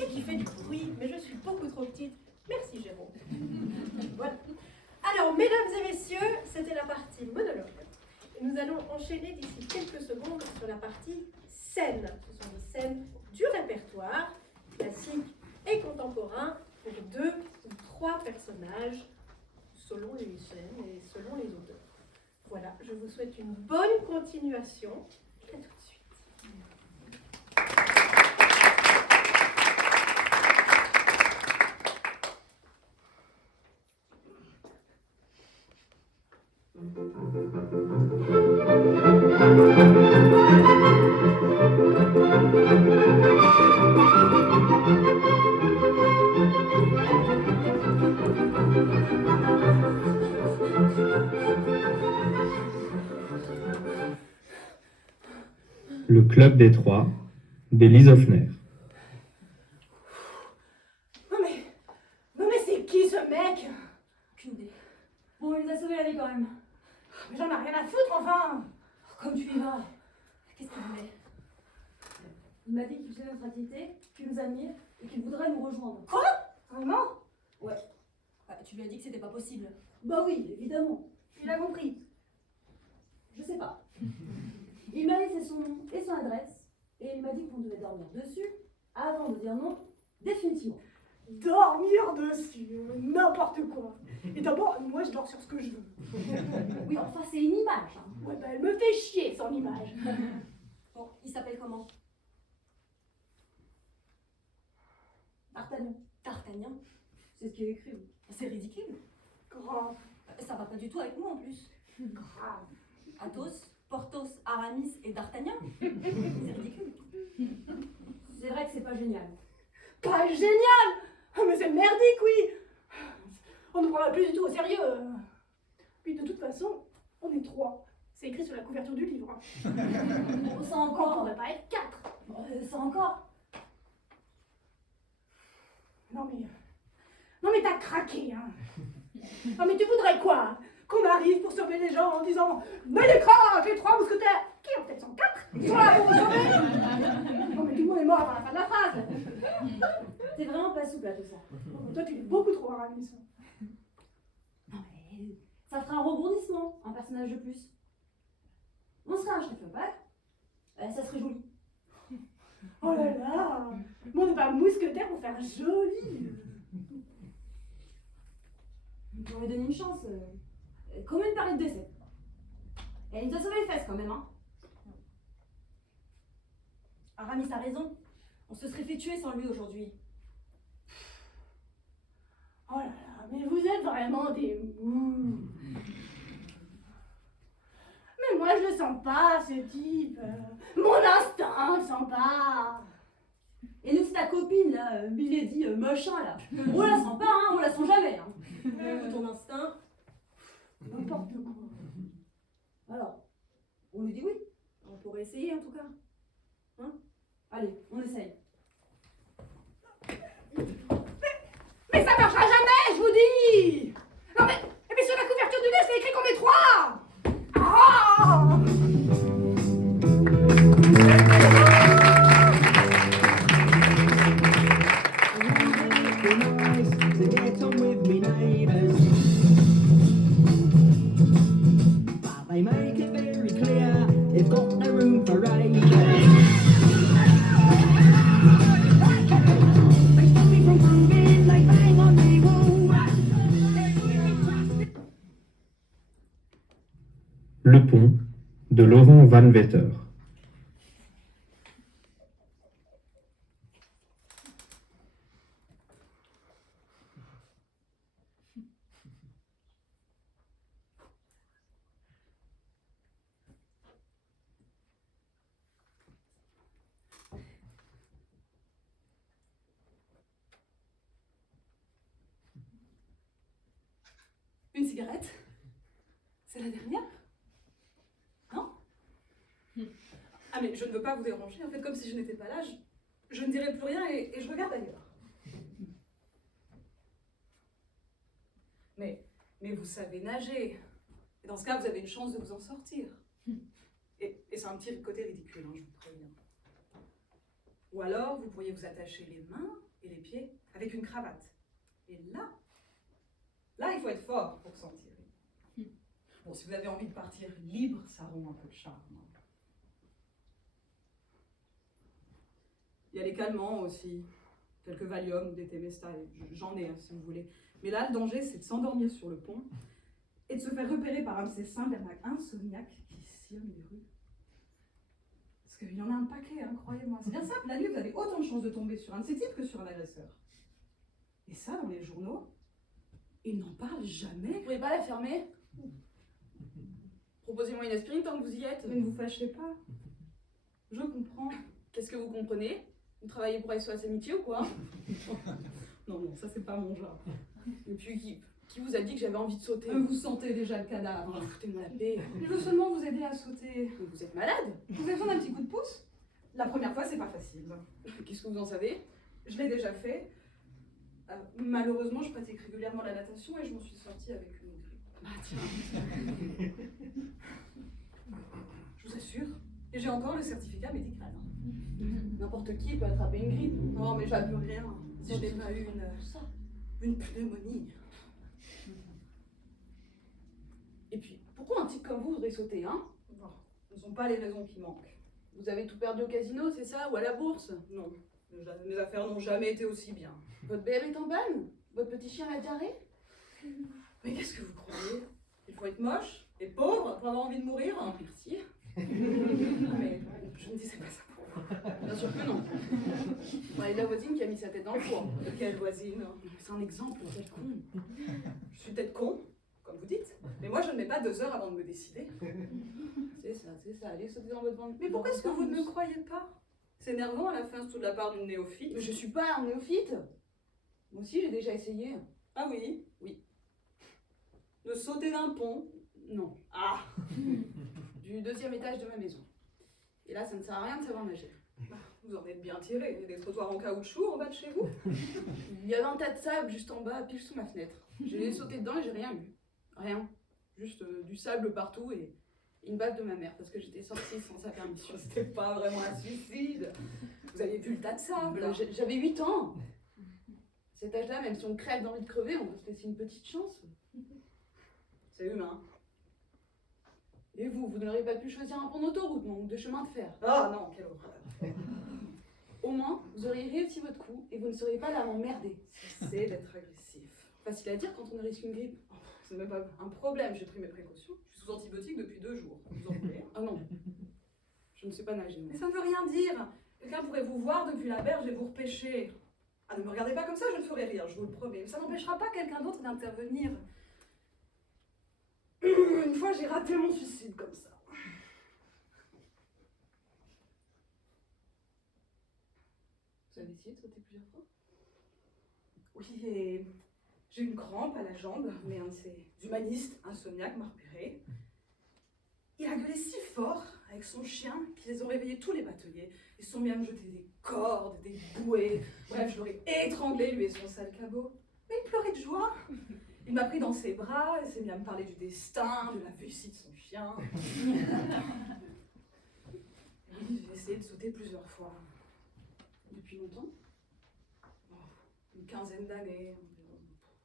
Et qui fait du bruit, mais je suis beaucoup trop petite. Merci Jérôme. Voilà. Alors, mesdames et messieurs, c'était la partie monologue. Et nous allons enchaîner d'ici quelques secondes sur la partie scène. Ce sont des scènes du répertoire, classique et contemporain, pour 2 ou 3 personnages, selon les scènes et selon les auteurs. Voilà, je vous souhaite une bonne continuation. Et à tout de suite. Le Club des Trois, d'Élise Hoffner. Non mais c'est qui ce mec? Aucune idée. Bon, il nous a sauvé la vie quand même. Mais j'en ai rien à foutre, enfin. Comme tu y vas. Qu'est-ce qu'il voulait? Il m'a dit qu'il faisait notre activité, qu'il nous admire et qu'il voudrait nous rejoindre. Quoi? Vraiment? Ouais. Tu lui as dit que c'était pas possible. Bah oui, évidemment. Il a compris. Je sais pas. Il m'a laissé son nom et son adresse et il m'a dit qu'on devait dormir dessus avant de dire non définitivement. Dormir dessus, n'importe quoi. Et d'abord, moi je dors sur ce que je veux. Oui, enfin c'est une image. Hein. Ouais, bah elle me fait chier son image. Bon, il s'appelle comment? D'Artagnan. D'Artagnan? C'est ce qu'il a écrit. C'est ridicule. Grave. Ça va pas du tout avec nous en plus. Grave. Athos, Porthos, Aramis et D'Artagnan. C'est ridicule. C'est vrai que c'est pas génial. Pas génial! Mais c'est merdique, oui! On ne prendra plus du tout au sérieux. Puis de toute façon, on est 3. C'est écrit sur la couverture du livre. Bon, ça On encore. pourrait pas être 4. Ça encore. Non mais t'as craqué, hein. Non mais tu voudrais quoi? Qu'on arrive pour sauver les gens en disant mais les craques, les 3 mousquetaires, qui en fait sont 4, ils sont là pour vous sauver. Non mais tout le monde est mort avant la fin de la phrase. T'es vraiment pas souple à tout ça. Toi tu es beaucoup trop Aramis. Non mais ça fera un rebondissement, un personnage de plus. On serait un chef pas, ça serait joli. Oh là là, mais on n'est pas mousquetaire pour faire joli. On pourrait donner une chance. Comme une période d'essai. Elle nous a sauvé les fesses quand même, hein. Aramis a raison. On se serait fait tuer sans lui aujourd'hui. Oh là là, mais vous êtes vraiment des mous. Mais moi je le sens pas, ce type. Mon instinct le sent pas. Et nous, c'est ta copine, là, Milady, machin, là. On la sent pas, hein, on la sent jamais, hein. Ton instinct. N'importe quoi. Alors, on lui dit oui. On pourrait essayer, en tout cas. Hein? Allez, on essaye. Mais ça marchera jamais, je vous dis. Non mais, et puis sur la couverture du livre, c'est écrit qu'on est 3. Ah! They make it very clear they've got no room for ravers. They stop me from grooving, they bang on me wall. Le Pont, de Laurent Van Vetter. Une cigarette? C'est la dernière? Non? Ah mais je ne veux pas vous déranger, en fait comme si je n'étais pas là, je ne dirai plus rien et je regarde ailleurs. Mais vous savez nager. Et dans ce cas, vous avez une chance de vous en sortir. Et c'est un petit côté ridicule, hein, je vous préviens. Ou alors, vous pourriez vous attacher les mains et les pieds avec une cravate. Et là, il faut être fort pour s'en tirer. Bon, si vous avez envie de partir libre, ça rompt un peu le charme. Il y a les calmants aussi, quelques Valium ou des Temesta, j'en ai si vous voulez. Mais là, le danger, c'est de s'endormir sur le pont et de se faire repérer par un de ces cymbernacles insomniaques qui sillonnent les rues. Parce qu'il y en a un paquet, hein, croyez-moi. C'est bien simple, la nuit, vous avez autant de chances de tomber sur un de ces types que sur un agresseur. Et ça, dans les journaux, ils n'en parlent jamais. Vous pouvez pas la fermer? Proposez-moi une aspirine tant que vous y êtes. Mais ne vous fâchez pas. Je comprends. Qu'est-ce que vous comprenez? Vous travaillez pour SOS Amitié ou quoi? Non, ça c'est pas mon genre. Et puis, qui vous a dit que j'avais envie de sauter? Vous sentez déjà le cadavre. Oh, foutez-moi la paix. Je veux seulement vous aider à sauter. Mais vous êtes malade? Vous avez besoin d'un petit coup de pouce? La première fois, c'est pas facile. Qu'est-ce que vous en savez? Je l'ai déjà fait. Malheureusement, je pratique régulièrement la natation et je m'en suis sortie avec une grippe. Ah tiens. Je vous assure. Et j'ai encore le certificat médical. N'importe qui peut attraper une grippe. Non, mais j'avoue rien. Si je n'ai pas eu une pneumonie. Et puis, pourquoi un type comme vous voudrait sauter, hein? Bon, ce ne sont pas les raisons qui manquent. Vous avez tout perdu au casino, c'est ça? Ou à la bourse? Non, mes affaires n'ont jamais été aussi bien. Votre BM est en panne? Votre petit chien a diarrhée? Mais qu'est-ce que vous croyez? Il faut être moche et pauvre pour avoir envie de mourir? Merci. Mais je ne disais pas ça pour vous. Bien sûr que non. Vous parlez de la voisine qui a mis sa tête dans le four. De quelle voisine? C'est un exemple, quel con. Je suis peut-être con, comme vous dites, mais moi je ne mets pas 2 heures avant de me décider. C'est ça, allez sauter dans votre ventre. Mais pourquoi est-ce que vous ne me croyez pas? C'est énervant à la fin, surtout de la part d'une néophyte. Mais je suis pas un néophyte. Moi aussi j'ai déjà essayé. Ah oui? Oui. De sauter d'un pont? Non. Ah! Du 2e étage de ma maison. Et là ça ne sert à rien de savoir nager. Vous en êtes bien tiré. Il y a des trottoirs en caoutchouc en bas de chez vous? Il y avait un tas de sable juste en bas, pile sous ma fenêtre. J'ai sauté dedans et j'ai rien eu. Rien. Juste du sable partout et une baffe de ma mère parce que j'étais sortie sans sa permission. C'était pas vraiment un suicide. Vous aviez vu le tas de sable. J'avais 8 ans. À cet âge-là, même si on crève d'envie de crever, on peut se laisser une petite chance. C'est humain. Et vous n'auriez pas pu choisir un pont d'autoroute, non, ou de chemin de fer. Ah non, quelle horreur. Au moins, vous auriez réussi votre coup et vous ne seriez pas là à m'emmerder. C'est d'être agressif. Facile à dire quand on risque une grippe. C'est même pas un problème, j'ai pris mes précautions. Je suis sous antibiotiques depuis 2 jours. Vous en voulez? Ah non, je ne sais pas nager. Mais ça ne veut rien dire. Quelqu'un pourrait vous voir depuis la berge et vous repêcher. Ah, ne me regardez pas comme ça, je ne ferai rire, je vous le promets. Ça n'empêchera pas quelqu'un d'autre d'intervenir. Une fois, j'ai raté mon suicide comme ça. Vous avez essayé de sauter plusieurs fois? Oui, et j'ai une crampe à la jambe, mais un de ces humanistes insomniaques m'a repéré. Il a gueulé si fort avec son chien qu'ils les ont réveillés tous les bateliers. Ils se sont mis à me jeter des cordes, des bouées. Bref, je l'aurais étranglé, lui et son sale cabot. Mais il pleurait de joie. Il m'a pris dans ses bras et s'est mis à me parler du destin, de la vessie de son chien. Oui, j'ai essayé de sauter plusieurs fois. Depuis longtemps? Une quinzaine d'années environ.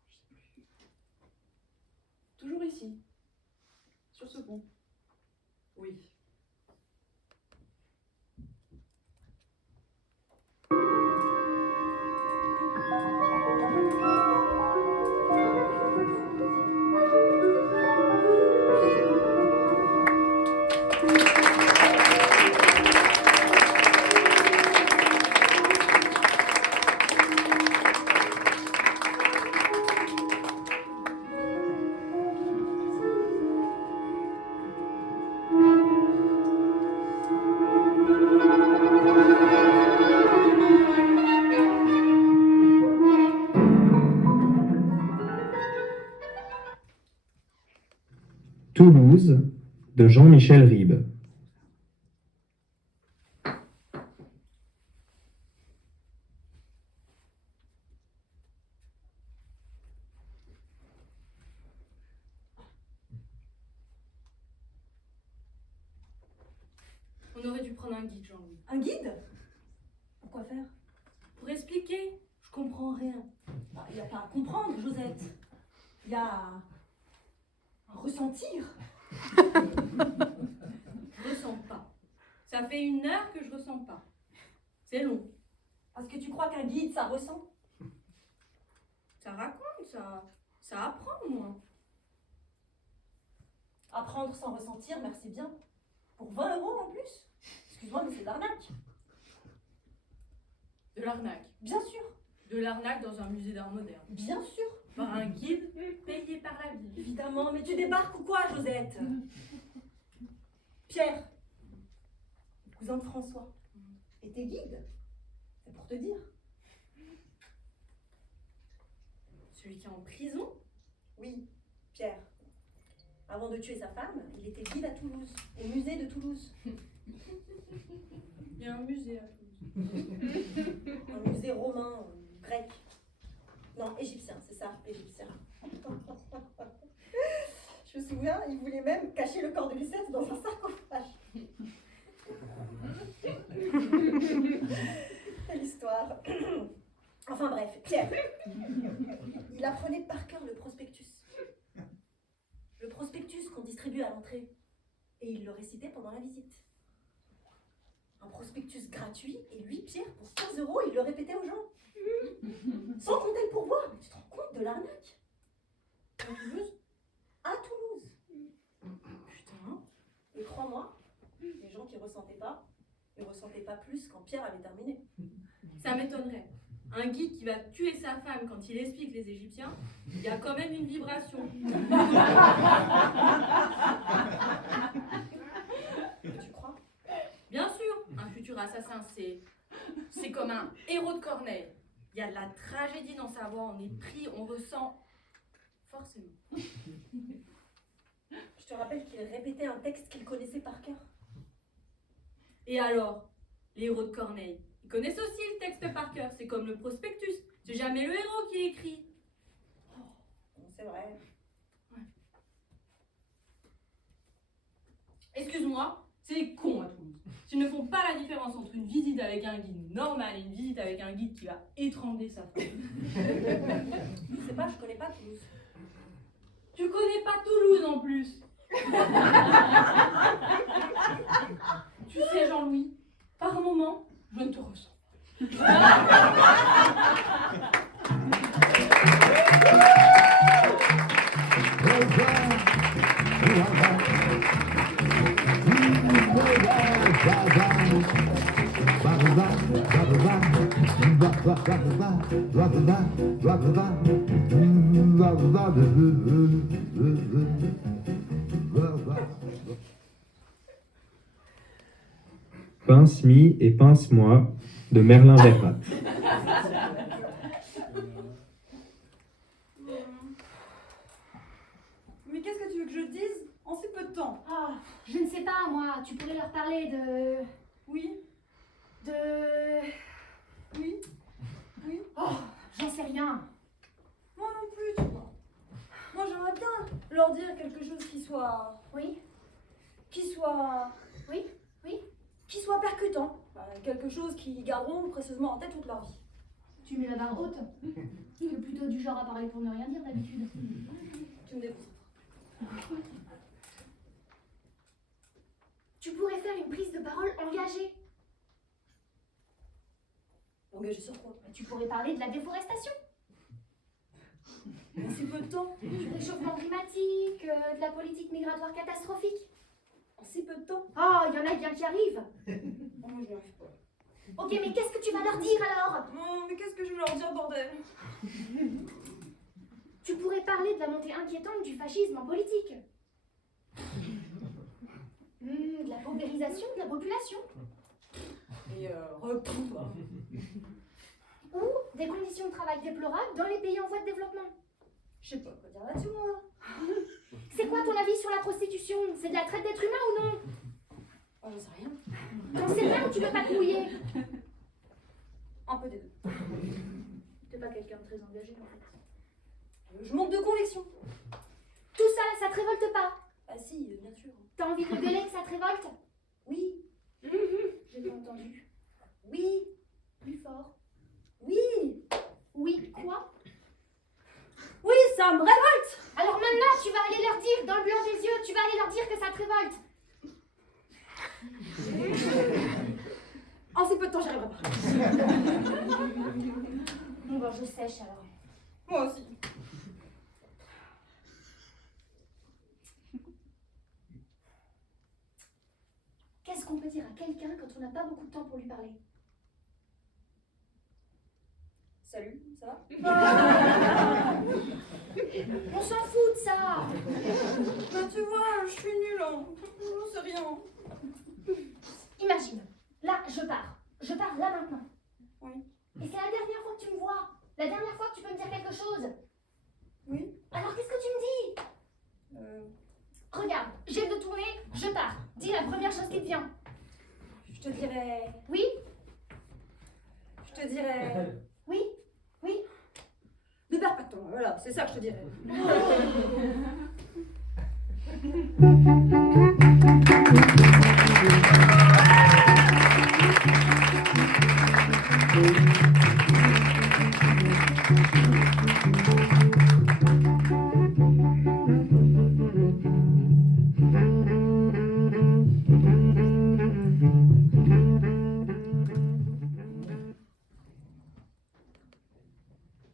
Je sais plus. Toujours ici, sur ce pont. Oui. Toulouse de Jean-Michel Ribes. On aurait dû prendre un guide, Jean-Louis. Un guide? Pourquoi faire? Pour expliquer. Je comprends rien. Il n'y a pas à comprendre, Josette. Il y a à ressentir. Je ressens pas. Ça fait 1 heure que je ressens pas. C'est long. Parce que tu crois qu'un guide, ça ressent? Ça raconte, ça apprend, moi. Apprendre sans ressentir, merci bien. Pour 20 € en plus? Excuse-moi, mais c'est de l'arnaque. De l'arnaque. Bien sûr, De l'arnaque dans un musée d'art moderne. bien sûr. Par un guide payé par la ville. Évidemment, mais tu débarques ou quoi, Josette? Pierre, cousin de François, était guide. C'est pour te dire. Celui qui est en prison? Oui, Pierre. Avant de tuer sa femme, il était guide à Toulouse, au musée de Toulouse. Il y a un musée à Toulouse. Un musée romain, grec. Non, égyptien, c'est ça, égyptien. Je me souviens, il voulait même cacher le corps de Lucette dans un sarcophage. Quelle histoire. Enfin bref, Pierre. Il apprenait par cœur le prospectus. Le prospectus qu'on distribue à l'entrée. Et il le récitait pendant la visite. Un prospectus gratuit, et lui, Pierre, pour 15 €, il le répétait aux gens. Sans compter le pourboire. Mais tu te rends compte de l'arnaque? À Toulouse? À Toulouse. Putain. Et crois-moi, les gens qui ressentaient pas, ils ressentaient pas plus quand Pierre avait terminé. Ça m'étonnerait. Un guide qui va tuer sa femme quand il explique les Égyptiens, il y a quand même une vibration. Tu crois? Bien sûr, un futur assassin, c'est comme un héros de Corneille. Il y a de la tragédie dans sa voix, on est pris, on ressent forcément. Je te rappelle qu'il répétait un texte qu'il connaissait par cœur. Et alors, les héros de Corneille, ils connaissent aussi le texte par cœur, c'est comme le prospectus, c'est jamais le héros qui l'écrit. Bon, c'est vrai. Excuse-moi, c'est des cons à Toulouse. S'ils ne font pas la différence entre une visite avec un guide normal et une visite avec un guide qui va étrangler sa femme. Je sais pas, je connais pas Toulouse. Tu connais pas Toulouse en plus. Tu sais, Jean-Louis, par moment, je ne te ressens. Pince-mi et pince-moi de Merlin Verrat. Mais qu'est-ce que tu veux que je dise en si peu de temps? Oh, je ne sais pas, moi. Tu pourrais leur parler de... Oui, De... oui, oui. Oh, j'en sais rien. Moi non plus, tu vois. Moi j'aimerais bien leur dire quelque chose qui soit... Oui, qui soit... oui, oui. qui soit percutant. Quelque chose qu'ils garderont précieusement en tête toute leur vie. Tu mets la barre haute. Tu es plutôt du genre à parler pour ne rien dire d'habitude. Tu me déconcentres. Tu pourrais faire une prise de parole engagée. Engagé sur quoi? Tu pourrais parler de la déforestation, En si peu de temps? du réchauffement climatique, de la politique migratoire catastrophique. En si peu de temps? Oh, il y en a bien qui arrivent. Oh, moi je n'y arrive pas. Ok, mais qu'est-ce que tu vas leur dire alors? Non, mais qu'est-ce que je vais leur dire, bordel? Tu pourrais parler de la montée inquiétante du fascisme en politique. De la paupérisation de la population. Et repos, quoi. Ou des conditions de travail déplorables dans les pays en voie de développement. Je sais pas quoi dire là-dessus, moi. C'est quoi ton avis sur la prostitution? C'est de la traite d'êtres humains ou non? Oh, j'en sais rien. T'en sais rien ou tu veux pas te mouiller? Un peu des deux. T'es pas quelqu'un de très engagé en fait. Je manque de conviction. Tout ça, ça te révolte pas? Ah si, bien sûr. T'as envie de gueuler que ça te révolte? Oui, J'ai pas entendu. oui. maintenant, tu vas aller leur dire, dans le blanc des yeux, tu vas aller leur dire que ça te révolte. En si peu de temps, j'y arriverai pas. Bon, je sèche alors. Moi aussi. Qu'est-ce qu'on peut dire à quelqu'un quand on n'a pas beaucoup de temps pour lui parler? Salut, ça va? On s'en fout de ça. Bah tu vois, je suis nulle, hein. Je sais rien. Imagine, là, je pars. Je pars là maintenant. Oui. Et c'est la dernière fois que tu me vois. La dernière fois que tu peux me dire quelque chose. Oui. Alors qu'est-ce que tu me dis? Regarde, j'ai de tourner, je pars. Dis la première chose qui te vient. Je te dirais... Oui? Je te dirais... Oui? Oui? Ne perds pas de temps, voilà, c'est ça que je te dirais.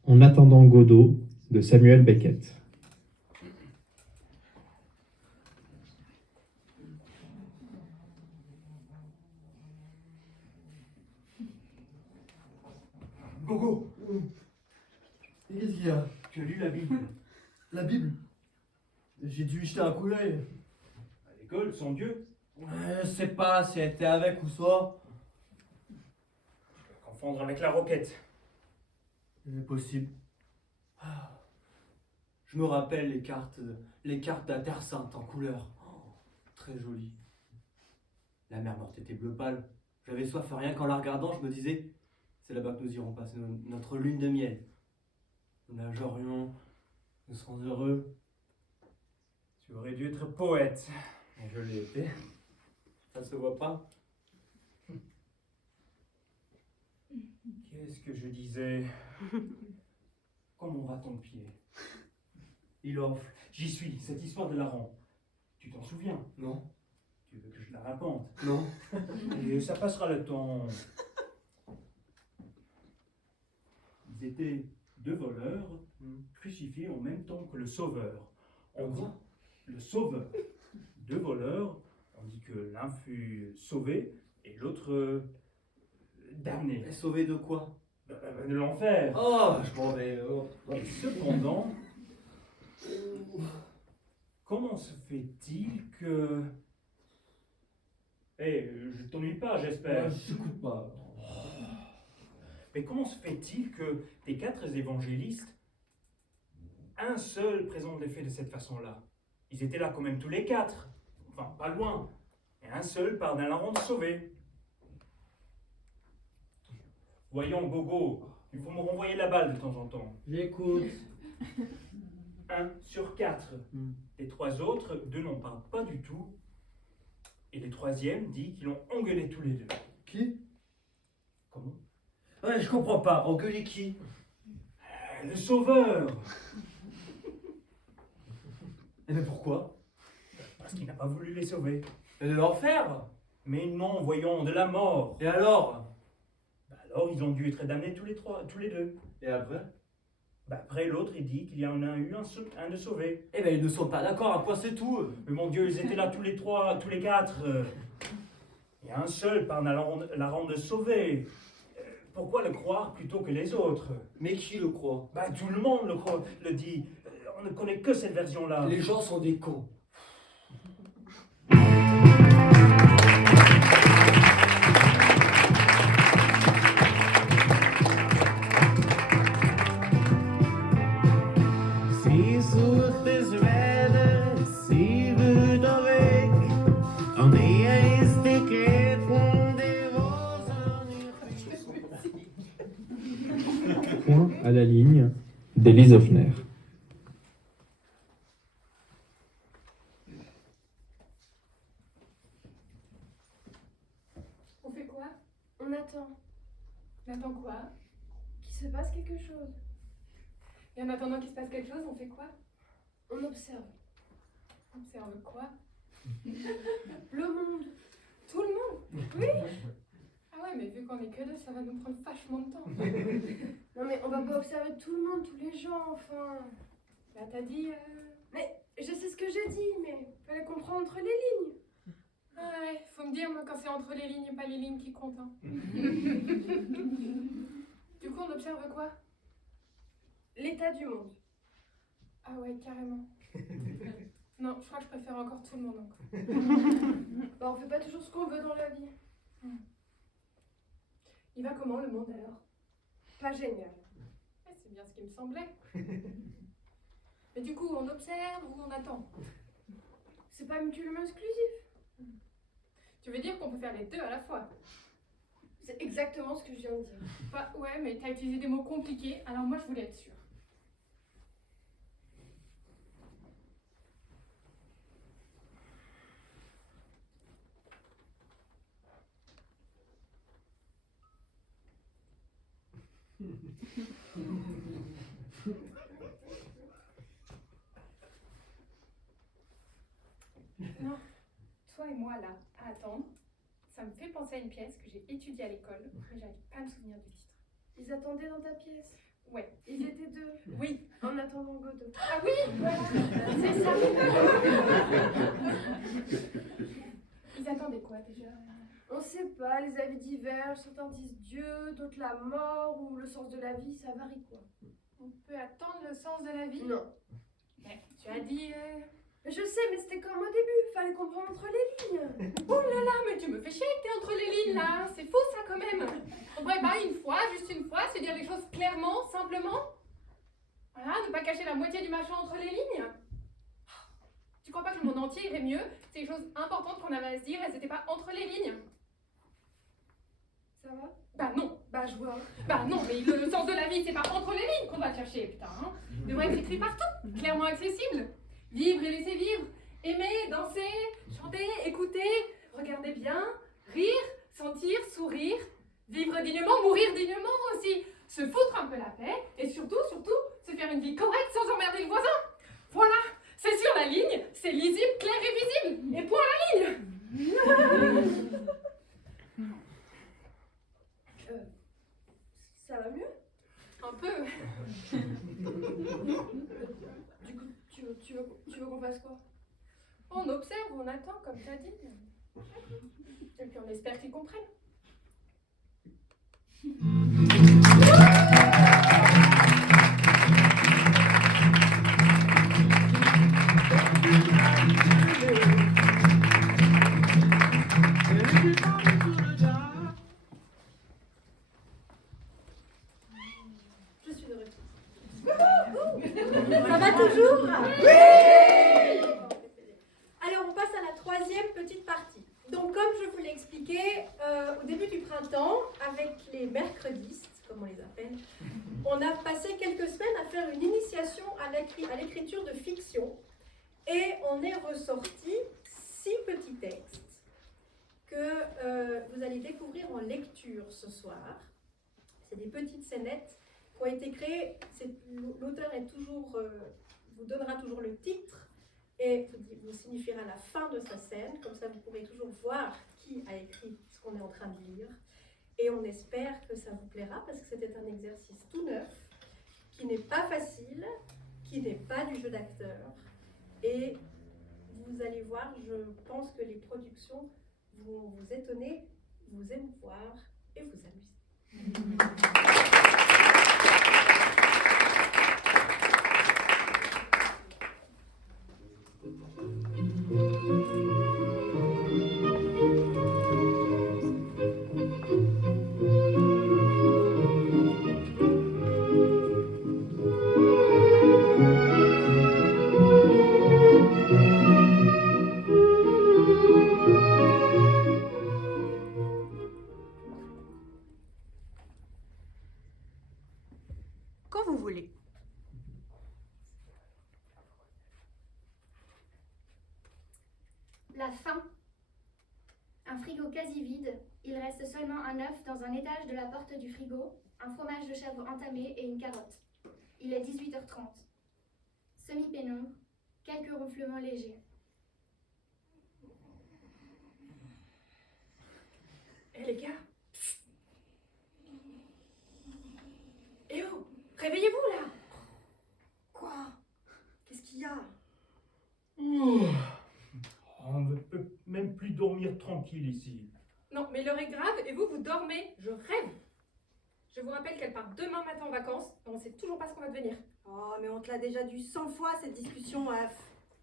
En attendant Godot de Samuel Beckett. Gogo. Qu'est-ce qu'il y a? Tu as lu la Bible? La Bible? J'ai dû y jeter un coup d'œil. À l'école, sans Dieu? Je sais pas si elle était avec ou soit. Confondre avec la roquette. C'est possible. Je me rappelle les cartes de la Terre Sainte en couleur. Oh, très jolies. La mer morte était bleu pâle. J'avais soif rien qu'en la regardant, je me disais, c'est là-bas que nous irons passer notre lune de miel. Nous nagerions, nous serons heureux. Tu aurais dû être poète. Et je l'ai été. Ça se voit pas. Qu'est-ce que je disais? Comment va ton pied? Il offre. J'y suis, cette histoire de Laran. Tu t'en souviens? Non. Tu veux que je la raconte? Non. Et ça passera le temps. Ils étaient deux voleurs crucifiés en même temps que le Sauveur. On dit le Sauveur. Deux voleurs, on dit que l'un fut sauvé et l'autre damné. Sauvé de quoi? De l'enfer. Oh, je m'en vais. Et cependant, comment se fait-il que... je t'ennuie pas, j'espère. J'écoute pas. Mais comment se fait-il que des 4 évangélistes, un seul présente les faits de cette façon-là? Ils étaient là quand même tous les 4, enfin pas loin, et un seul part d'un larron de sauvé. Voyons, Gogo, il faut me renvoyer la balle de temps en temps. J'écoute. 1 sur 4. Les 3 autres, 2 n'en parlent pas du tout. Et le 3e dit qu'ils l'ont engueulé tous les 2. Qui? Comment? Ouais, je comprends pas. Engueuler qui? Le Sauveur. Et mais pourquoi? Parce qu'il n'a pas voulu les sauver. Et de l'enfer? Mais non, voyons, de la mort. Et alors? Alors, ils ont dû être damnés tous les 2. Et après? Après, l'autre, il dit qu'il y en a eu un de sauvé. Eh ben, ils ne sont pas d'accord, un point c'est tout. Mais mon Dieu, ils étaient là tous les 4. Il y a un seul par la ronde sauvé. Pourquoi le croire plutôt que les autres? Mais qui le croit? Tout le monde le dit. On ne connaît que cette version-là. Les gens sont des cons. Point à la ligne d'Élise Hoffner. On fait quoi? On attend. On attend quoi? Qu'il se passe quelque chose. Et en attendant qu'il se passe quelque chose, on fait quoi? On observe. Observe quoi? Le monde. Tout le monde? Oui. Ah ouais, mais vu qu'on est que deux, ça va nous prendre vachement de temps. Non mais on va pas observer tout le monde, tous les gens, enfin. Là, t'as dit... Mais je sais ce que j'ai dit, mais fallait comprendre entre les lignes. Ah ouais, faut me dire, moi, quand c'est entre les lignes et pas les lignes qui comptent. Hein. Du coup, on observe quoi? L'état du monde. Ah ouais, carrément. Non, je crois que je préfère encore tout le monde encore. Bah on fait pas toujours ce qu'on veut dans la vie. Il va comment le monde alors? Pas génial. Ouais, c'est bien ce qui me semblait. Mais du coup, on observe ou on attend? C'est pas mutuellement exclusif. Tu veux dire qu'on peut faire les deux à la fois? C'est exactement ce que je viens de dire. Bah ouais, mais t'as utilisé des mots compliqués, alors moi je voulais être sûre. Non, toi et moi là, à attendre, ça me fait penser à une pièce que j'ai étudiée à l'école, mais j'arrive pas à me souvenir du titre. Ils attendaient dans ta pièce. Ouais. Ils étaient deux. Oui. En attendant Godot. Ah oui, voilà, c'est ça. Ils attendaient quoi déjà? On sait pas, les avis divergent, certains disent Dieu, d'autres la mort ou le sens de la vie, ça varie quoi. On peut attendre le sens de la vie? Non. Mais tu as dit... Je sais, mais c'était comme au début, fallait comprendre entre les lignes. Oh là là, mais tu me fais chier que t'es entre les lignes là, c'est faux ça quand même. On pourrait pas une fois, juste une fois, se dire les choses clairement, simplement. Voilà, ne pas cacher la moitié du machin entre les lignes. Tu crois pas que le monde entier irait mieux? C'est les choses importantes qu'on avait à se dire, elles étaient pas entre les lignes. Ça va? Bah non. Bah je vois. Bah non, mais le sens de la vie, c'est pas entre les lignes qu'on va le chercher, putain. Hein. Il devrait être écrit partout, clairement accessible. Vivre et laisser vivre, aimer, danser, chanter, écouter, regarder bien, rire, sentir, sourire, vivre dignement, mourir dignement aussi, se foutre un peu la paix et surtout, se faire une vie correcte sans emmerder le voisin. Voilà, c'est sur la ligne, c'est lisible, clair et visible, et point à la ligne. Ça va mieux? Un peu. Du coup, tu veux qu'on fasse quoi? On observe, on attend, comme tu as dit. Et puis on espère qu'ils comprennent. Je suis de retour. Ça va toujours? Oui! Alors, on passe à la troisième petite partie. Donc, comme je vous l'ai expliqué, au début du printemps, avec les mercredistes, comme on les appelle, on a passé quelques semaines à faire une initiation à l'écriture de fiction. Et on est ressorti 6 petits textes que vous allez découvrir en lecture ce soir. C'est des petites scénettes qui ont été créées. L'auteur est toujours, vous donnera toujours le titre et vous signifiera la fin de sa scène. Comme ça, vous pourrez toujours voir qui a écrit ce qu'on est en train de lire. Et on espère que ça vous plaira parce que c'était un exercice tout neuf, qui n'est pas facile, qui n'est pas du jeu d'acteur. Et vous allez voir, je pense que les productions vont vous étonner, vous émouvoir et vous amuser. Quand vous voulez. La faim. Un frigo quasi vide, il reste seulement un œuf dans un étage de la porte du frigo, un fromage de chèvre entamé et une carotte. Il est 18h30. Semi-pénombre, quelques ronflements légers. Eh les gars. Psst. Eh oh, réveillez-vous là. Quoi? Qu'est-ce qu'il y a? Ouh. On ne peut même plus dormir tranquille ici. Non, mais l'heure est grave et vous, vous dormez. Je rêve. Je vous rappelle qu'elle part demain matin en vacances. On ne sait toujours pas ce qu'on va devenir. Oh, mais on te l'a déjà dit 100 fois cette discussion,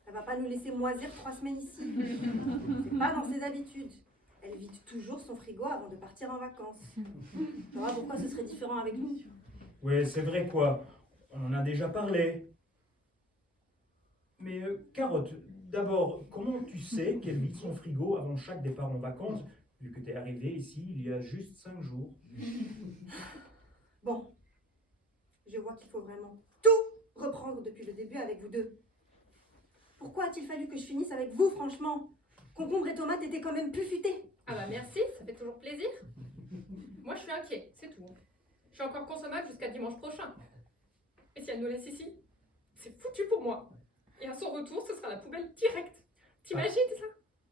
Elle va pas nous laisser moisir 3 semaines ici. C'est pas dans ses habitudes. Elle vide toujours son frigo avant de partir en vacances. Tu vois pourquoi ce serait différent avec nous? Ouais, c'est vrai quoi. On en a déjà parlé. Mais Carotte, d'abord, comment tu sais qu'elle vide son frigo avant chaque départ en vacances, vu que tu es arrivée ici il y a juste 5 jours? Bon, je vois qu'il faut vraiment tout reprendre depuis le début avec vous deux. Pourquoi a-t-il fallu que je finisse avec vous, franchement? Concombre et tomate étaient quand même plus futés. Ah bah merci, ça fait toujours plaisir. Moi je suis inquiet, c'est tout. Je suis encore consommable jusqu'à dimanche prochain. Et si elle nous laisse ici, c'est foutu pour moi. Et à son retour, ce sera la poubelle directe. T'imagines ça?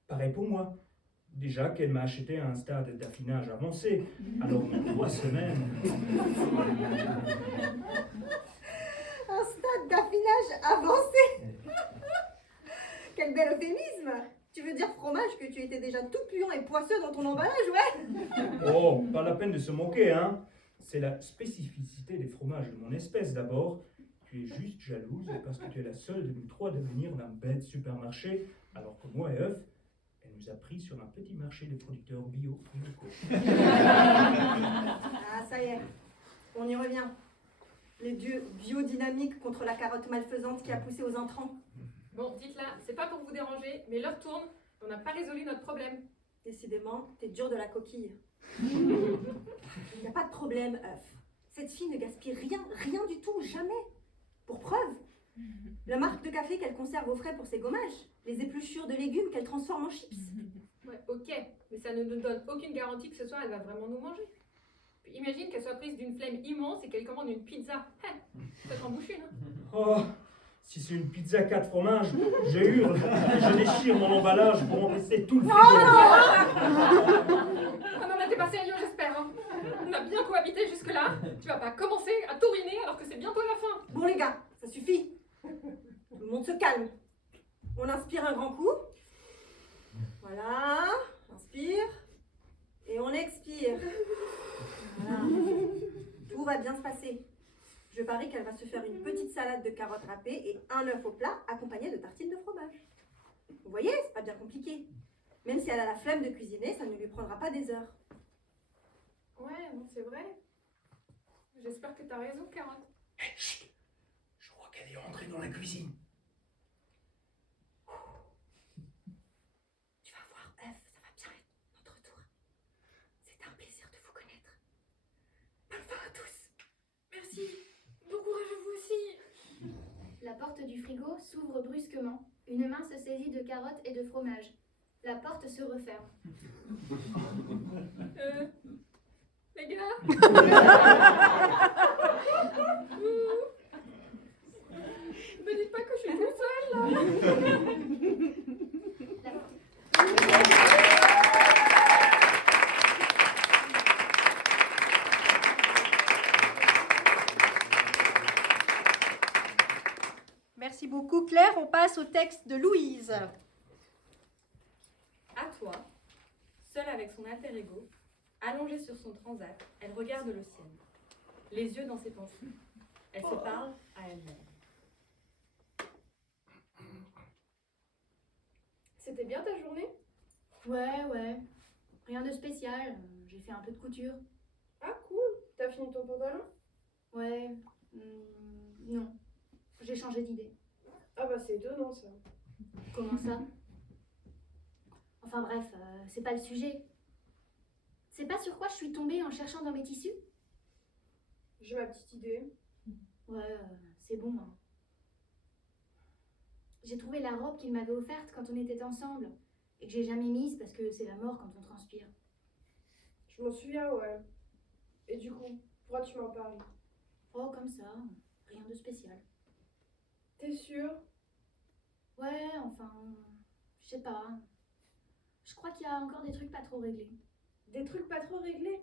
Pareil pour moi. Déjà qu'elle m'a acheté à un stade d'affinage avancé, alors dans 3 semaines... Un stade d'affinage avancé. Quel bel euphémisme. Tu veux dire fromage que tu étais déjà tout puant et poisseux dans ton emballage, ouais? Oh, pas la peine de se moquer, hein. C'est la spécificité des fromages de mon espèce d'abord. Tu es juste jalouse parce que tu es la seule de nous 3 à devenir d'un bête supermarché, alors que moi et œuf, elle nous a pris sur un petit marché de producteurs bio et locaux. Ah, ça y est, on y revient. Les dieux biodynamiques contre la carotte malfaisante qui a poussé aux intrants. Bon, dites-la, c'est pas pour vous déranger, mais l'heure tourne, on n'a pas résolu notre problème. Décidément, t'es dur de la coquille. Il n'y a pas de problème, œuf. Cette fille ne gaspille rien du tout, jamais. Pour preuve, la marque de café qu'elle conserve au frais pour ses gommages, les épluchures de légumes qu'elle transforme en chips. Ouais, ok, mais ça ne nous donne aucune garantie que ce soir elle va vraiment nous manger. Puis imagine qu'elle soit prise d'une flemme immense et qu'elle commande une pizza. Ça t'en bouche une, hein? Oh, si c'est une pizza 4 fromages, je hurle et je déchire mon emballage pour encaisser tout le frigo. Ah non, mais t'es pas sérieux, j'espère, hein. On a bien cohabité jusque-là. Tu vas pas commencer à tout ruiner alors que c'est bientôt la fin. Bon les gars, ça suffit. Tout le monde se calme. On inspire un grand coup. Voilà, inspire. Et on expire. Voilà. Tout va bien se passer. Je parie qu'elle va se faire une petite salade de carottes râpées et un œuf au plat accompagné de tartines de fromage. Vous voyez, c'est pas bien compliqué. Même si elle a la flemme de cuisiner, ça ne lui prendra pas des heures. Ouais, bon, c'est vrai. J'espère que t'as raison, Carotte. Hé, chut! Je crois qu'elle est rentrée dans la cuisine. Tu vas voir, œuf, ça va bien être notre tour. C'est un plaisir de vous connaître. Bonne fin à tous. Merci. Bon courage à vous aussi. La porte du frigo s'ouvre brusquement. Une main se saisit de carottes et de fromage. La porte se referme. Les gars. Me dites pas que je suis toute seule, là. Merci beaucoup Claire, on passe au texte de Louise. À toi, seule avec son alter ego, allongée sur son transat, elle regarde le ciel, les yeux dans ses pensées. Elle se parle à elle-même. C'était bien ta journée? Ouais. Rien de spécial. J'ai fait un peu de couture. Ah cool. T'as fini ton pantalon? Ouais. Non. J'ai changé d'idée. Ah bah c'est étonnant ça. Comment ça? Enfin bref, c'est pas le sujet. C'est pas sur quoi je suis tombée en cherchant dans mes tissus? J'ai ma petite idée. Ouais, c'est bon. Hein. J'ai trouvé la robe qu'il m'avait offerte quand on était ensemble et que j'ai jamais mise parce que c'est la mort quand on transpire. Je m'en souviens, ouais. Et du coup, pourquoi tu m'en parles? Oh, comme ça, rien de spécial. T'es sûre? enfin, je sais pas. Je crois qu'il y a encore des trucs pas trop réglés. Des trucs pas trop réglés?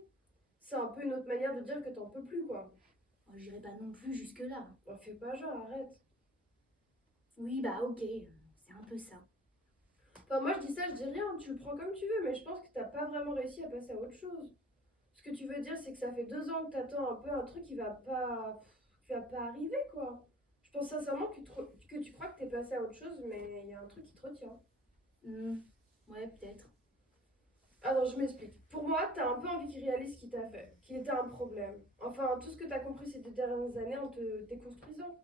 C'est un peu une autre manière de dire que t'en peux plus, quoi. Oh, j'irai pas non plus jusque-là. Bah, fais pas genre, arrête. Oui, bah ok, c'est un peu ça. Enfin, moi je dis ça, je dis rien, tu le prends comme tu veux, mais je pense que t'as pas vraiment réussi à passer à autre chose. Ce que tu veux dire, c'est que ça fait 2 ans que t'attends un peu un truc qui va pas arriver, quoi. Je pense sincèrement que tu crois que t'es passé à autre chose, mais il y a un truc qui te retient. Ouais, peut-être. Alors, je m'explique. Pour moi, t'as un peu envie qu'il réalise ce qu'il t'a fait, qu'il était un problème. Enfin, tout ce que t'as compris ces 2 dernières années en te déconstruisant.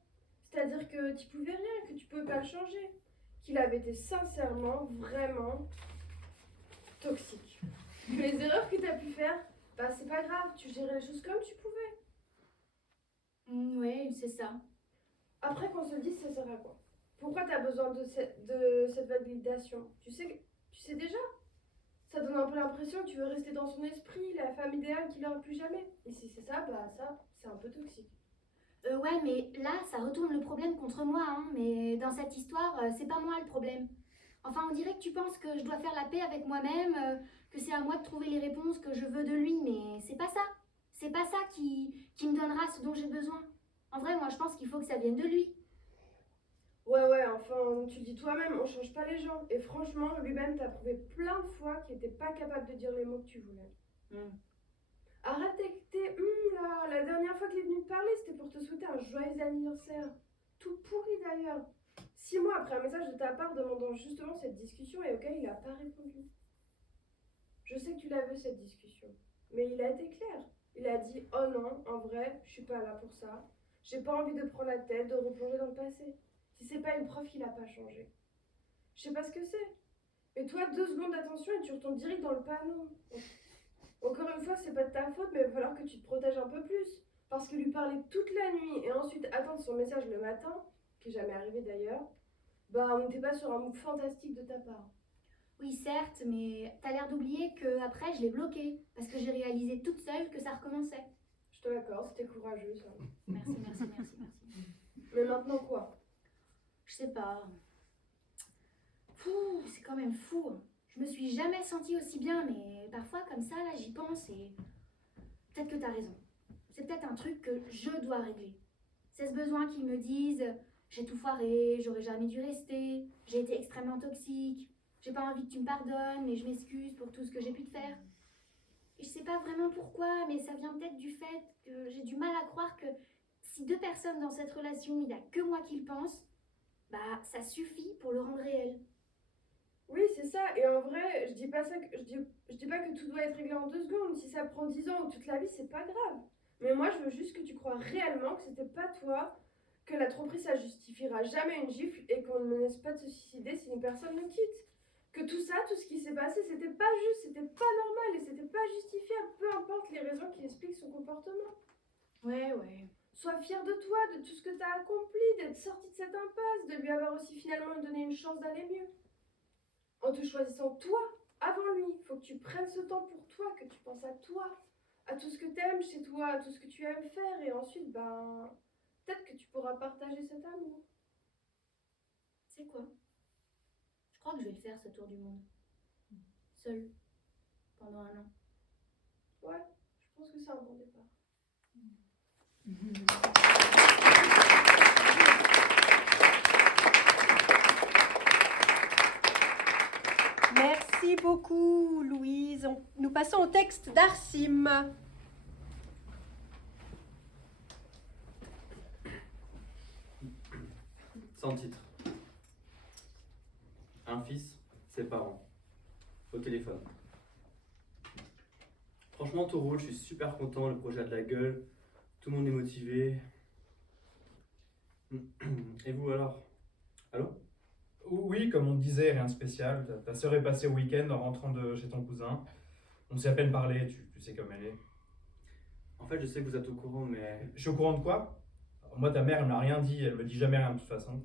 C'est-à-dire que tu pouvais rien, que tu pouvais pas le changer. Qu'il avait été sincèrement, vraiment toxique. Que les erreurs que t'as pu faire, bah c'est pas grave, tu gérais les choses comme tu pouvais. Ouais, c'est ça. Après qu'on se le dise, ça sert à quoi? Pourquoi t'as besoin de cette validation? Tu sais déjà. Ça donne un peu l'impression que tu veux rester dans son esprit, la femme idéale qu'il n'aura plus jamais. Et si c'est ça, bah ça, c'est un peu toxique. Ouais, mais là, ça retourne le problème contre moi, hein. Mais dans cette histoire, c'est pas moi le problème. Enfin, on dirait que tu penses que je dois faire la paix avec moi-même, que c'est à moi de trouver les réponses que je veux de lui, mais c'est pas ça. C'est pas ça qui me donnera ce dont j'ai besoin. En vrai, moi, je pense qu'il faut que ça vienne de lui. Ouais, enfin, tu le dis toi-même, on change pas les gens. Et franchement, lui-même t'a prouvé plein de fois qu'il était pas capable de dire les mots que tu voulais. Arrête d'écouter, là, la dernière fois qu'il est venu te parler, c'était pour te souhaiter un joyeux anniversaire. Tout pourri d'ailleurs. 6 mois après un message de ta part demandant justement cette discussion et auquel il n'a pas répondu. Je sais que tu l'as vu cette discussion, mais il a été clair. Il a dit « Oh non, en vrai, je suis pas là pour ça. J'ai pas envie de prendre la tête, de replonger dans le passé. Si c'est pas une preuve qu'il a pas changé. Je sais pas ce que c'est. Et toi, 2 secondes d'attention et tu retournes direct dans le panneau. Encore une fois, c'est pas de ta faute, mais il va falloir que tu te protèges un peu plus. Parce que lui parler toute la nuit et ensuite attendre son message le matin, qui est jamais arrivé d'ailleurs, bah on n'était pas sur un move fantastique de ta part. Oui, certes, mais t'as l'air d'oublier que après je l'ai bloqué, parce que j'ai réalisé toute seule que ça recommençait. Je te l'accorde, c'était courageux ça. Merci. Mais maintenant quoi? Je sais pas. C'est quand même fou. Je me suis jamais sentie aussi bien, mais parfois comme ça, là, j'y pense et peut-être que t'as raison. C'est peut-être un truc que je dois régler. C'est ce besoin qu'ils me disent j'ai tout foiré, j'aurais jamais dû rester, j'ai été extrêmement toxique, j'ai pas envie que tu me pardonnes, mais je m'excuse pour tout ce que j'ai pu te faire. Et je sais pas vraiment pourquoi, mais ça vient peut-être du fait que j'ai du mal à croire que si 2 personnes dans cette relation, il n'y a que moi qui le pense, bah ça suffit pour le rendre réel. Oui, c'est ça. Et en vrai, je dis pas que tout doit être réglé en 2 secondes. Si ça prend 10 ans ou toute la vie, c'est pas grave. Mais moi, je veux juste que tu crois réellement que c'était pas toi, que la tromperie, ça justifiera jamais une gifle et qu'on ne menace pas de se suicider si une personne nous quitte. Que tout ça, tout ce qui s'est passé, c'était pas juste, c'était pas normal et c'était pas justifiable, peu importe les raisons qui expliquent son comportement. Ouais. Sois fière de toi, de tout ce que t'as accompli, d'être sortie de cette impasse, de lui avoir aussi finalement donné une chance d'aller mieux. En te choisissant toi, avant lui, faut que tu prennes ce temps pour toi, que tu penses à toi, à tout ce que t'aimes chez toi, à tout ce que tu aimes faire, et ensuite, peut-être que tu pourras partager cet amour. C'est quoi? Je crois que je vais le faire, ce tour du monde. Seule. Pendant 1 an. Ouais, je pense que c'est un bon départ. Merci beaucoup, Louise. Nous passons au texte d'Arsim. Sans titre. Un fils, ses parents. Au téléphone. Franchement, tout roule, je suis super content, le projet a de la gueule, tout le monde est motivé. Et vous alors? Allô? Oui, comme on te disait, rien de spécial. Ta sœur est passée au week-end en rentrant de chez ton cousin. On s'est à peine parlé, tu sais comme elle est. En fait, je sais que vous êtes au courant, mais... Je suis au courant de quoi? Moi, ta mère, elle m'a rien dit, elle me dit jamais rien de toute façon.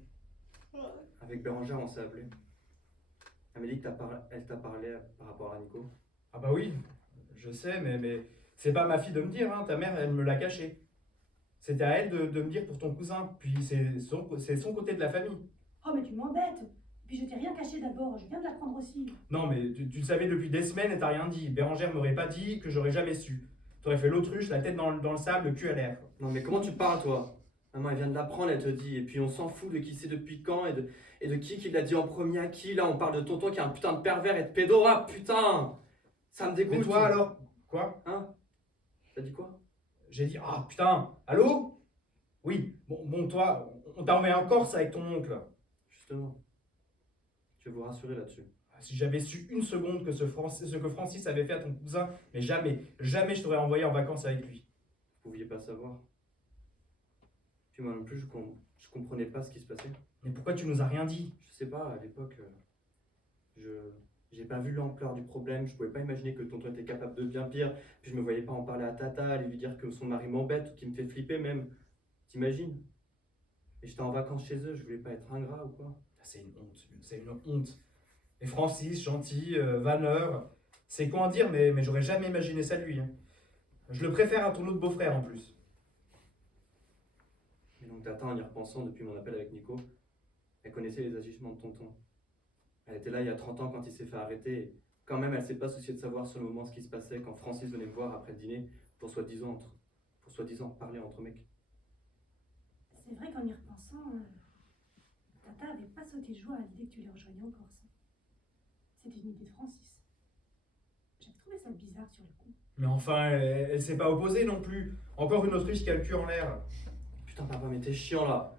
Avec Bérangère, on s'est appelé. Elle m'a dit que elle t'a parlé par rapport à Nico. Ah bah oui, je sais, mais c'est pas ma fille de me dire, hein. Ta mère, elle me l'a caché. C'était à elle de me dire pour ton cousin, puis c'est son côté de la famille. Oh, mais tu m'embêtes. Puis je t'ai d'abord, je viens de l'apprendre aussi. Non, mais tu le savais depuis des semaines et t'as rien dit. Bérangère m'aurait pas dit que j'aurais jamais su. T'aurais fait l'autruche, la tête dans le sable, le cul à l'air. Non mais comment tu parles toi? Maman elle vient de l'apprendre, elle te dit, et puis on s'en fout de qui c'est depuis quand et de qui l'a dit en premier à qui. Là on parle de tonton qui est un putain de pervers et de pédo. Ah putain! Ça me dégoûte. Mais toi alors? Quoi? Hein? T'as dit quoi? J'ai dit, ah putain, allô? Oui, bon toi, on t'a envoyé en Corse avec ton oncle. Justement. Je vais vous rassurer là-dessus. Si j'avais su une seconde que ce que Francis avait fait à ton cousin, mais jamais je t'aurais envoyé en vacances avec lui. Vous pouviez pas savoir. Puis moi non plus, je comprenais pas ce qui se passait. Mais pourquoi tu nous as rien dit? Je sais pas, à l'époque, j'ai pas vu l'ampleur du problème, je pouvais pas imaginer que tonton était capable de bien pire, puis je me voyais pas en parler à Tata, aller lui dire que son mari m'embête ou qu'il me fait flipper même. T'imagines? Et j'étais en vacances chez eux, je voulais pas être ingrat ou quoi? C'est une honte, c'est une honte. Et Francis, gentil, vanneur, c'est quoi en dire, mais j'aurais jamais imaginé ça de lui. Hein. Je le préfère à ton autre beau-frère en plus. Et donc Tata, en y repensant depuis mon appel avec Nico, elle connaissait les agissements de tonton. Elle était là il y a 30 ans quand il s'est fait arrêter. Et quand même, elle s'est pas souciée de savoir sur le moment ce qui se passait quand Francis venait me voir après le dîner pour soi-disant parler entre mecs. C'est vrai qu'en y repensant, Tata avait pas sauté de joie à l'idée que tu les rejoignes en Corse. C'était une idée de Francis. J'avais trouvé ça bizarre sur le coup. Mais enfin, elle s'est pas opposée non plus. Encore une autruche qui a le cul en l'air. Putain papa, mais t'es chiant là.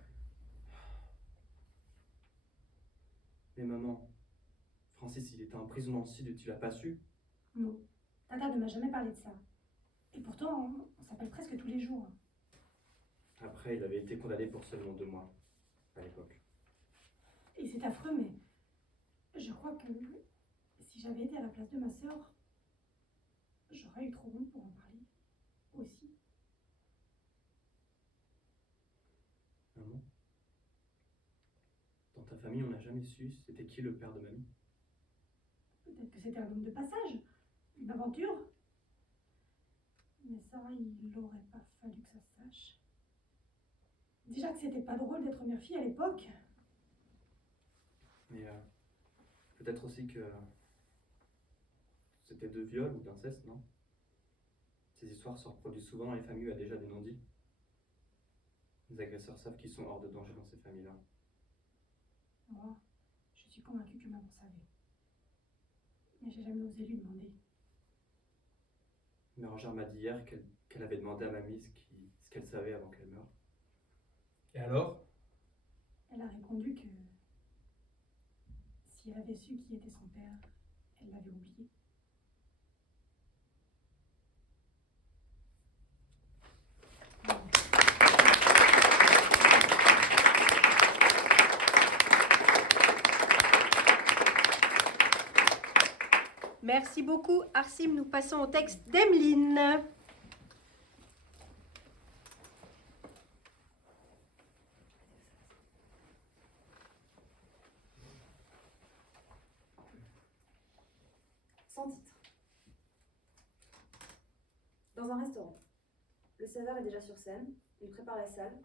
Mais maman, Francis il était en prison dans le sud et tu l'as pas su? Non, Tata ne m'a jamais parlé de ça. Et pourtant, on s'appelle presque tous les jours. Après, il avait été condamné pour seulement 2 mois, à l'époque. Et c'est affreux, mais je crois que si j'avais été à la place de ma sœur, j'aurais eu trop honte pour en parler aussi. Maman, dans ta famille, on n'a jamais su c'était qui le père de mamie? Peut-être que c'était un homme de passage, une aventure. Mais ça, il n'aurait pas fallu que ça se sache. Déjà que c'était pas drôle d'être mère fille à l'époque. Mais peut-être aussi que c'était de viol ou d'inceste, non? Ces histoires se reproduisent souvent dans les familles où il y a déjà des non-dits. Les agresseurs savent qu'ils sont hors de danger dans ces familles-là. Moi, je suis convaincue que maman savait. Mais j'ai jamais osé lui demander. Bérangère m'a dit hier qu'elle avait demandé à mamie ce qu'elle savait avant qu'elle meure. Et alors? Elle a répondu que si elle avait su qui était son père, elle l'avait oublié. Merci beaucoup, Arsim. Nous passons au texte d'Emeline. Sans titre. Dans un restaurant. Le serveur est déjà sur scène. Il prépare la salle.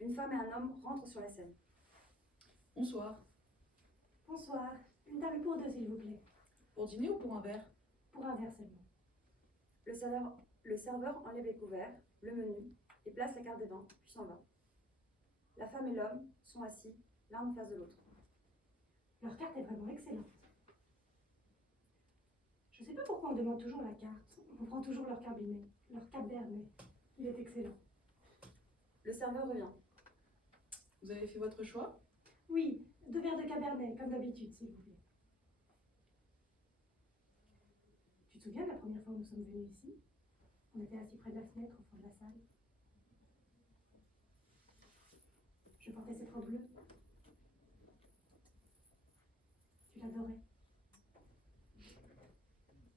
Une femme et un homme rentrent sur la scène. Bonsoir. Bonsoir. Une table pour 2, s'il vous plaît. Pour dîner ou pour un verre? Pour un verre seulement. Le serveur enlève les couverts, le menu, et place la carte des vins, puis s'en va. La femme et l'homme sont assis, l'un en face de l'autre. Leur carte est vraiment excellente. Je ne sais pas pourquoi on demande toujours la carte. On prend toujours leur cabernet. Leur cabernet. Il est excellent. Le serveur revient. Vous avez fait votre choix? Oui, 2 verres de cabernet, comme d'habitude, s'il vous plaît. Tu te souviens de la première fois où nous sommes venus ici? On était assis près de la fenêtre au fond de la salle. Je portais cette robe bleue. Tu l'adorais.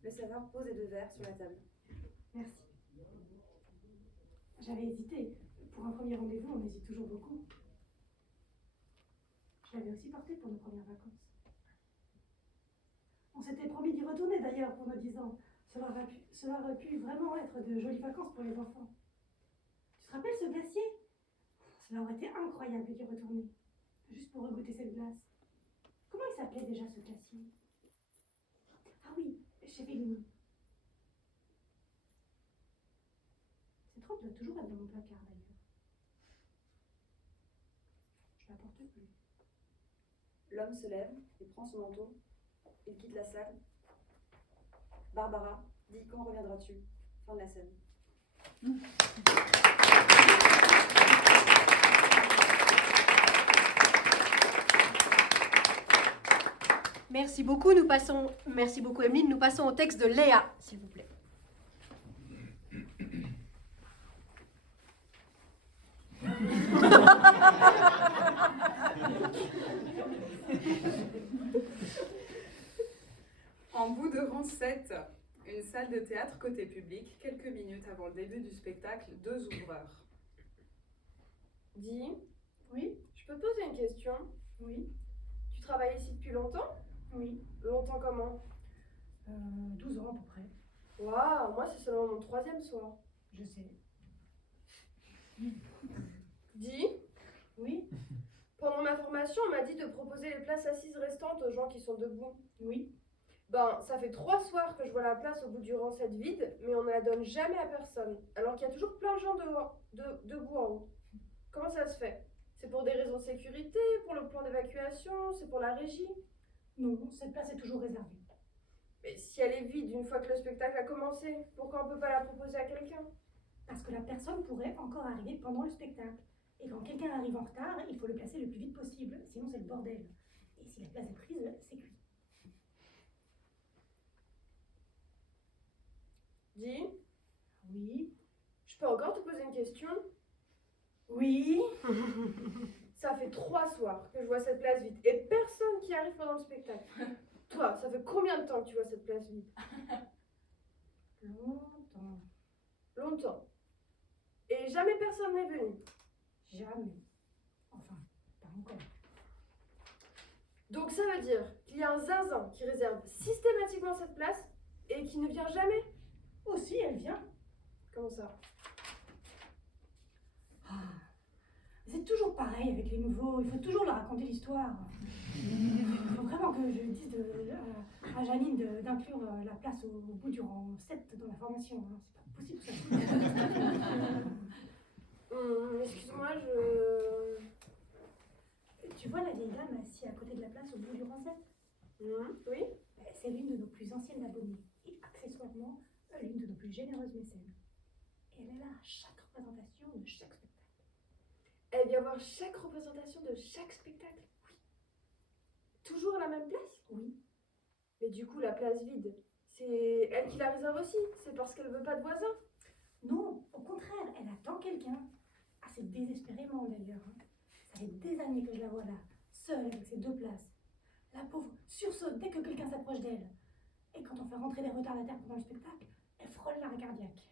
Le serveur pose les 2 verres sur la table. Merci. J'avais hésité. Pour un premier rendez-vous, on hésite toujours beaucoup. Je l'avais aussi porté pour nos premières vacances. On s'était promis d'y retourner d'ailleurs pour nos 10 ans. Cela aurait pu vraiment être de jolies vacances pour les enfants. Tu te rappelles ce glacier? Cela aurait été incroyable d'y retourner. Juste pour regoûter cette glace. Comment il s'appelait déjà ce cas-ci? Ah oui, chez Bellini. Cette robe doit toujours être dans mon placard d'ailleurs. Je la porte plus. L'homme se lève, il prend son manteau, il quitte la salle. Barbara dit quand reviendras-tu? Fin de la scène. Merci beaucoup, merci beaucoup Emeline, nous passons au texte de Léa, s'il vous plaît. En bout de rang 7, une salle de théâtre côté public, quelques minutes avant le début du spectacle, 2 ouvreurs. Dis, Oui, je peux te poser une question? oui, Tu travailles ici depuis longtemps? oui. Longtemps comment? 12 ans à peu près. Waouh, moi c'est seulement mon 3e soir. Je sais. Dis, Oui, pendant ma formation, on m'a dit de proposer les places assises restantes aux gens qui sont debout. oui. Ben, ça fait 3 soirs que je vois la place au bout du rang 7 vide, mais on ne la donne jamais à personne, alors qu'il y a toujours plein de gens debout en haut. Comment ça se fait? C'est pour des raisons de sécurité, pour le plan d'évacuation, c'est pour la régie? Non, cette place est toujours réservée. Mais si elle est vide une fois que le spectacle a commencé, pourquoi on ne peut pas la proposer à quelqu'un? Parce que la personne pourrait encore arriver pendant le spectacle. Et quand quelqu'un arrive en retard, il faut le placer le plus vite possible, sinon c'est le bordel. Et si la place est prise, c'est cuit. Dis, Oui, je peux encore te poser une question? oui. Ça fait 3 soirs que je vois cette place vide et personne qui arrive pendant le spectacle. Toi, ça fait combien de temps que tu vois cette place vide? Longtemps. Longtemps. Et jamais personne n'est venu. Jamais. Enfin, pas encore. Donc ça veut dire qu'il y a un zinzin qui réserve systématiquement cette place et qui ne vient jamais? Aussi, elle vient. Comment ça? C'est toujours pareil avec les nouveaux, il faut toujours leur raconter l'histoire. Il faut vraiment que je dise à Janine d'inclure la place au bout du rang 7 dans la formation. Hein. C'est pas possible ça. Excuse-moi, Tu vois la vieille dame assise à côté de la place au bout du rang 7? Oui. C'est l'une de nos plus anciennes abonnées et accessoirement l'une de nos plus généreuses mécènes. Et elle est là à chaque représentation de chaque spectacle. Elle vient voir chaque représentation de chaque spectacle? Oui. Toujours à la même place? Oui. Mais du coup, la place vide, c'est elle qui la réserve aussi? C'est parce qu'elle veut pas de voisins? Non, au contraire, elle attend quelqu'un. Assez désespérément d'ailleurs. Hein. Ça fait des années que je la vois là, seule avec ses 2 places. La pauvre sursaute dès que quelqu'un s'approche d'elle. Et quand on fait rentrer les retardataires pendant le spectacle, elle frôle l'arrêt cardiaque.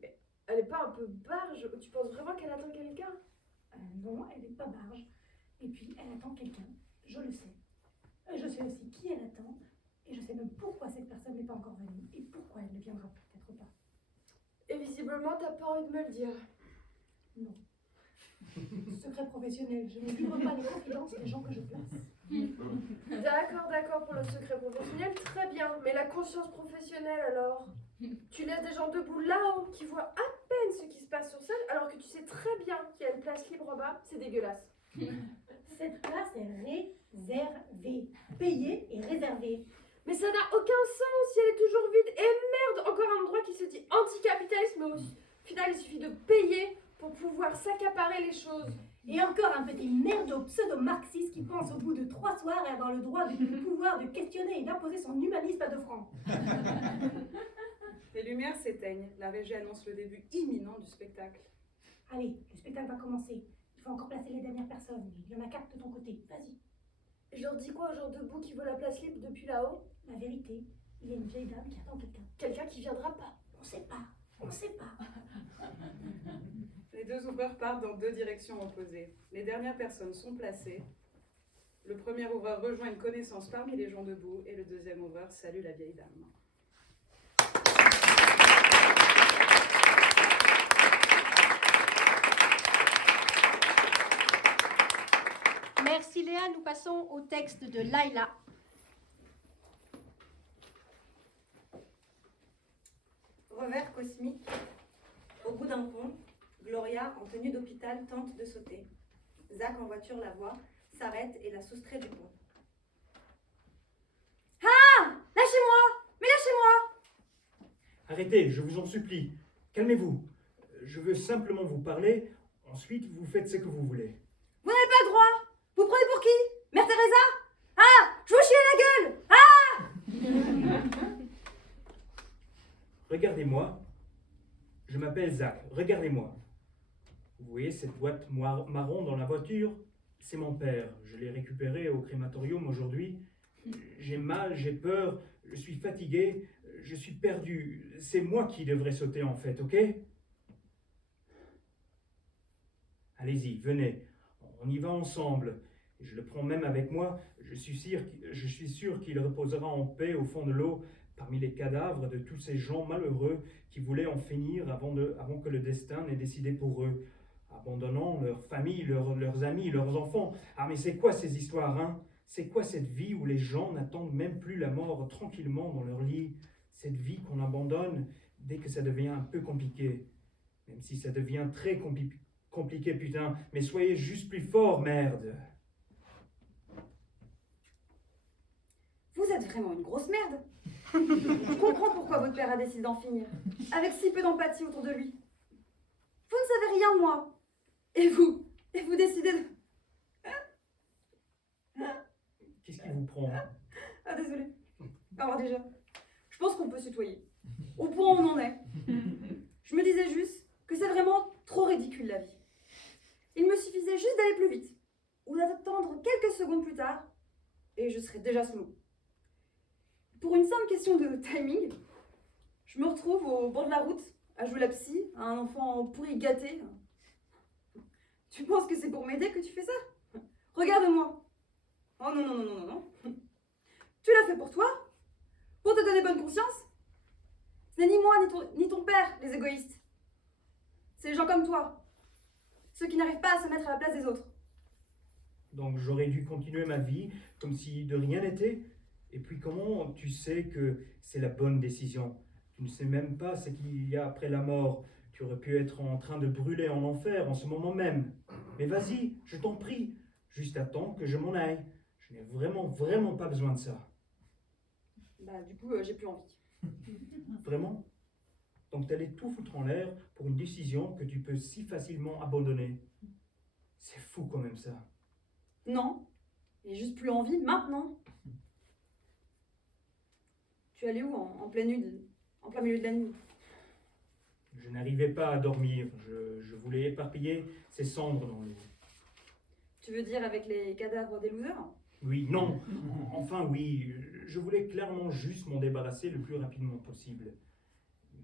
Mais elle est pas un peu barge? Tu penses vraiment qu'elle attend quelqu'un? Non, elle n'est pas barge. Et puis, elle attend quelqu'un. Je le sais. Je sais aussi qui elle attend. Et je sais même pourquoi cette personne n'est pas encore venue. Et pourquoi elle ne viendra peut-être pas. Et visiblement, t'as pas envie de me le dire. Non. Secret professionnel. Je ne livre pas les confidences des gens que je place. D'accord, pour le secret professionnel, très bien. Mais la conscience professionnelle alors? Tu laisses des gens debout là-haut qui voient à peine ce qui se passe sur scène alors que tu sais très bien qu'il y a une place libre en bas, c'est dégueulasse. Cette place est réservée. Payée et réservée. Mais ça n'a aucun sens si elle est toujours vide. Et merde, encore un endroit qui se dit anticapitaliste, mais au final il suffit de payer pour pouvoir s'accaparer les choses. Et encore un petit merdo pseudo-marxiste qui pense au bout de 3 soirs et avoir le droit et le pouvoir de questionner et d'imposer son humanisme à 2 francs. Les lumières s'éteignent. La régie annonce le début imminent du spectacle. Allez, le spectacle va commencer. Il faut encore placer les dernières personnes. Il y en a 4 de ton côté. Vas-y. Je leur dis quoi aux gens debout qui veulent la place libre depuis là-haut? La vérité, il y a une vieille dame qui attend quelqu'un. Quelqu'un qui viendra pas. On sait pas. On sait pas. Les 2 ouvreurs partent dans 2 directions opposées. Les dernières personnes sont placées. Le premier ouvreur rejoint une connaissance parmi les gens debout et le deuxième ouvreur salue la vieille dame. Merci Léa, nous passons au texte de Laïla. Revers cosmique. Au bout d'un pont, Gloria, en tenue d'hôpital, tente de sauter. Zach, en voiture, la voit, s'arrête et la soustrait du pont. Ah! Lâchez-moi! Mais lâchez-moi! Arrêtez, je vous en supplie. Calmez-vous. Je veux simplement vous parler. Ensuite, vous faites ce que vous voulez. Vous n'avez pas le droit! Vous prenez pour qui? Mère Teresa? Ah! Je vous chie à la gueule! Ah! Regardez-moi. Je m'appelle Zach. Regardez-moi. Vous voyez cette boîte marron dans la voiture? C'est mon père. Je l'ai récupéré au crématorium aujourd'hui. J'ai mal, j'ai peur, je suis fatigué, je suis perdu. C'est moi qui devrais sauter en fait, ok? Allez-y, venez. On y va ensemble. Je le prends même avec moi. Je suis sûr qu'il reposera en paix au fond de l'eau, parmi les cadavres de tous ces gens malheureux qui voulaient en finir avant que le destin n'ait décidé pour eux, abandonnant leur famille, leurs amis, leurs enfants. Ah mais c'est quoi ces histoires, hein? C'est quoi cette vie où les gens n'attendent même plus la mort tranquillement dans leur lit? Cette vie qu'on abandonne dès que ça devient un peu compliqué. Même si ça devient très compliqué, putain. Mais soyez juste plus fort, merde. Vous êtes vraiment une grosse merde. Je comprends pourquoi votre père a décidé d'en finir, avec si peu d'empathie autour de lui. Vous ne savez rien, moi. Et vous décidez de... Qu'est-ce qui vous prend? Ah, désolé. Alors déjà, je pense qu'on peut se tutoyer. Au point où on en est. Je me disais juste que c'est vraiment trop ridicule la vie. Il me suffisait juste d'aller plus vite, ou d'attendre quelques secondes plus tard, et je serais déjà sous l'eau. Pour une simple question de timing, je me retrouve au bord de la route, à jouer la psy, à un enfant pourri gâté. Tu penses que c'est pour m'aider que tu fais ça? Regarde-moi. Oh non, non, non, non, non, non. Tu l'as fait pour toi? Pour te donner bonne conscience? Ce n'est ni moi ni ton père, les égoïstes. C'est les gens comme toi. Ceux qui n'arrivent pas à se mettre à la place des autres. Donc j'aurais dû continuer ma vie comme si de rien n'était. Et puis comment tu sais que c'est la bonne décision? Tu ne sais même pas ce qu'il y a après la mort. Tu aurais pu être en train de brûler en enfer en ce moment même. Mais vas-y, je t'en prie. Juste attends que je m'en aille. Je n'ai vraiment pas besoin de ça. Bah du coup, j'ai plus envie. Vraiment? Donc t'allais tout foutre en l'air pour une décision que tu peux si facilement abandonner. C'est fou quand même ça. Non, j'ai juste plus envie maintenant. Tu es allé où en plein milieu de la nuit? Je n'arrivais pas à dormir. Je voulais éparpiller ces cendres dans l'eau. Tu veux dire avec les cadavres des losers? Oui, non. Enfin oui, je voulais clairement juste m'en débarrasser le plus rapidement possible.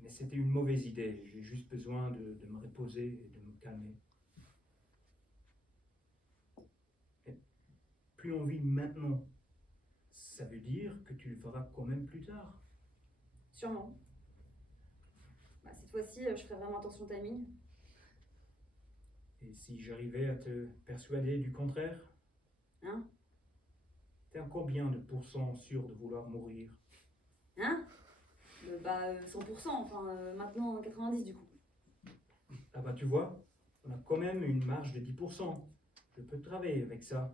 Mais c'était une mauvaise idée. J'ai juste besoin de me reposer et de me calmer. Et plus envie maintenant. Ça veut dire que tu le feras quand même plus tard. Sûrement. Bah, cette fois-ci, je ferai vraiment attention au timing. Et si j'arrivais à te persuader du contraire? Hein? T'es à combien de pourcents sûr de vouloir mourir? Hein? Bah 100%, enfin maintenant 90 du coup. Ah bah tu vois, on a quand même une marge de 10%. Je peux travailler avec ça.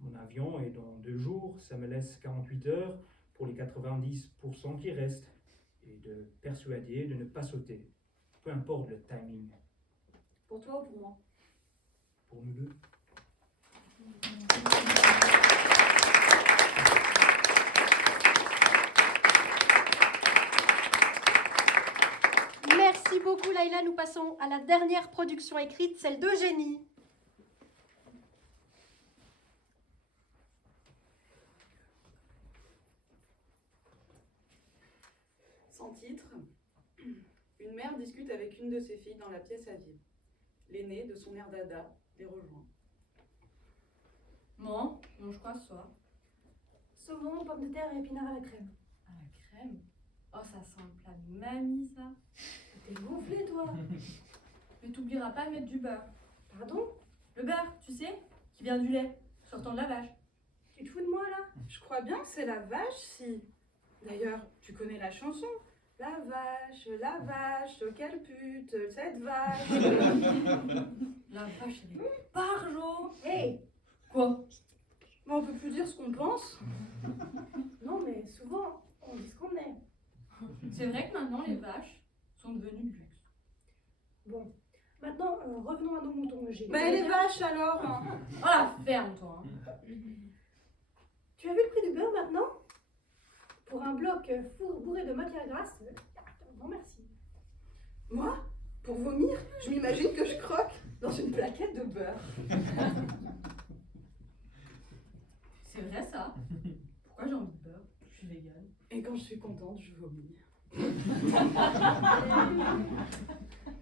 Mon avion est dans 2 jours, ça me laisse 48 heures pour les 90% qui restent. Et de persuader de ne pas sauter. Peu importe le timing. Pour toi ou pour moi? Pour nous deux. Merci beaucoup Laïla, nous passons à la dernière production écrite, celle d'Eugénie. Sans titre, une mère discute avec une de ses filles dans la pièce à vivre. L'aînée, de son air dada, les rejoint. Bon, mange quoi ce soir? Saumon, pommes de terre et épinards à la crème. À la crème? Oh, ça sent le plat de mamie, ça. T'es gonflé, toi. Mais t'oublieras pas de mettre du beurre. Pardon? Le beurre, tu sais, qui vient du lait, sortant de la vache. Tu te fous de moi, là? Je crois bien que c'est la vache, si. D'ailleurs, tu connais la chanson. La vache, quelle pute, cette vache. La vache, elle est barjo. Hé, Quoi? Mais on peut plus dire ce qu'on pense. non mais souvent, on dit ce qu'on est. C'est vrai que maintenant, les vaches sont devenues du luxe. Bon, maintenant, revenons à nos moutons. Bah les vaches alors. Oh la ferme, toi. Tu as vu le prix du beurre maintenant? Pour un bloc bourré de matière grasse, non merci. Moi, pour vomir, je m'imagine que je croque dans une plaquette de beurre. C'est vrai ça? Pourquoi j'ai envie de beurre? Je suis végane. Et quand je suis contente, je vomis.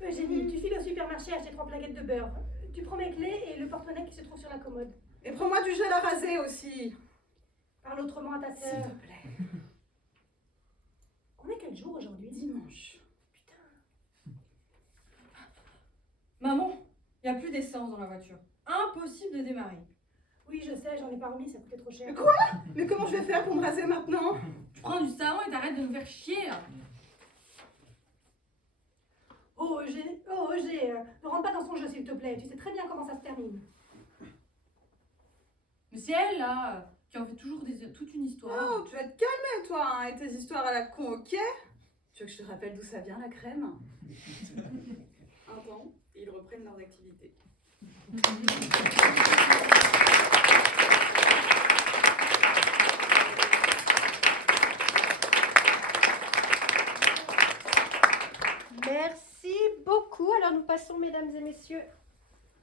Eugénie, tu files au supermarché acheter 3 plaquettes de beurre. Tu prends mes clés et le porte-monnaie qui se trouve sur la commode. Et prends-moi du gel à raser aussi. Parle autrement à ta S'il sœur. te plaît. On est quel jour aujourd'hui? Dimanche. Maman, il n'y a plus d'essence dans la voiture. Impossible de démarrer. Oui, je sais, j'en ai pas remis, ça coûtait trop cher. Mais quoi? Mais comment je vais faire pour me raser maintenant? Tu prends du savon et t'arrêtes de nous faire chier. Là. Oh, Eugé, ne rentre pas dans son jeu, s'il te plaît. Tu sais très bien comment ça se termine. Mais c'est elle, là, qui en fait toujours toute une histoire. Oh, tu vas te calmer, toi, hein, et tes histoires à la con, ok? Tu veux que je te rappelle d'où ça vient, la crème? Un temps, et ils reprennent leurs activités. Merci beaucoup. Alors nous passons, mesdames et messieurs.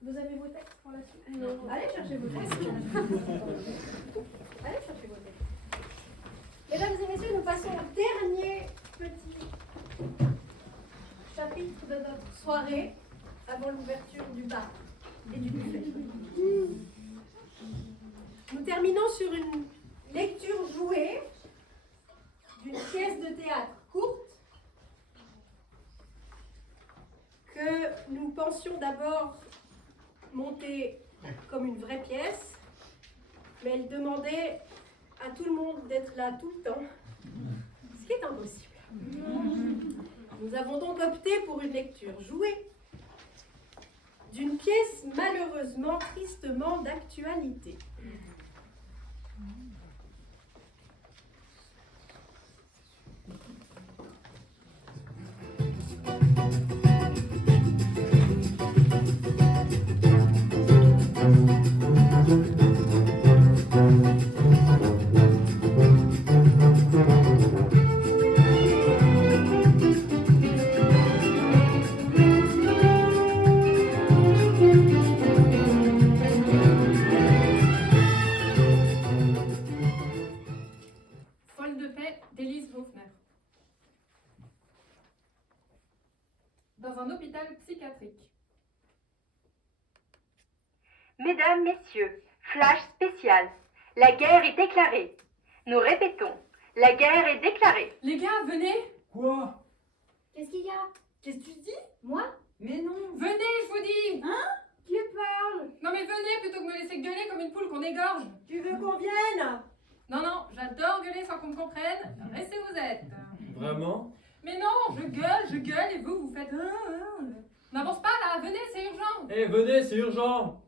Vous avez vos textes pour la suite? Non. Allez chercher vos textes. Allez chercher vos textes. Mesdames et messieurs, nous passons au dernier petit chapitre de notre soirée avant l'ouverture du bar et du buffet. Nous terminons sur une lecture jouée d'une pièce de théâtre courte que nous pensions d'abord monter comme une vraie pièce, mais elle demandait à tout le monde d'être là tout le temps, ce qui est impossible. Nous avons donc opté pour une lecture jouée d'une pièce malheureusement tristement d'actualité. Folle de paix d'Élise Hoffner. Dans un hôpital psychiatrique. Mesdames, Messieurs, flash spécial. La guerre est déclarée. Nous répétons, la guerre est déclarée. Les gars, venez. Quoi? Qu'est-ce qu'il y a? Qu'est-ce que tu dis? Moi? Mais non. Venez, je vous dis. Hein? Qui parle? Non mais venez plutôt que me laisser gueuler comme une poule qu'on égorge. Tu veux qu'on vienne? Non, non, j'adore gueuler sans qu'on me comprenne. Restez où vous êtes. Vraiment? Mais non, je gueule et vous faites... N'avance pas là, venez, c'est urgent. Eh, venez, c'est urgent!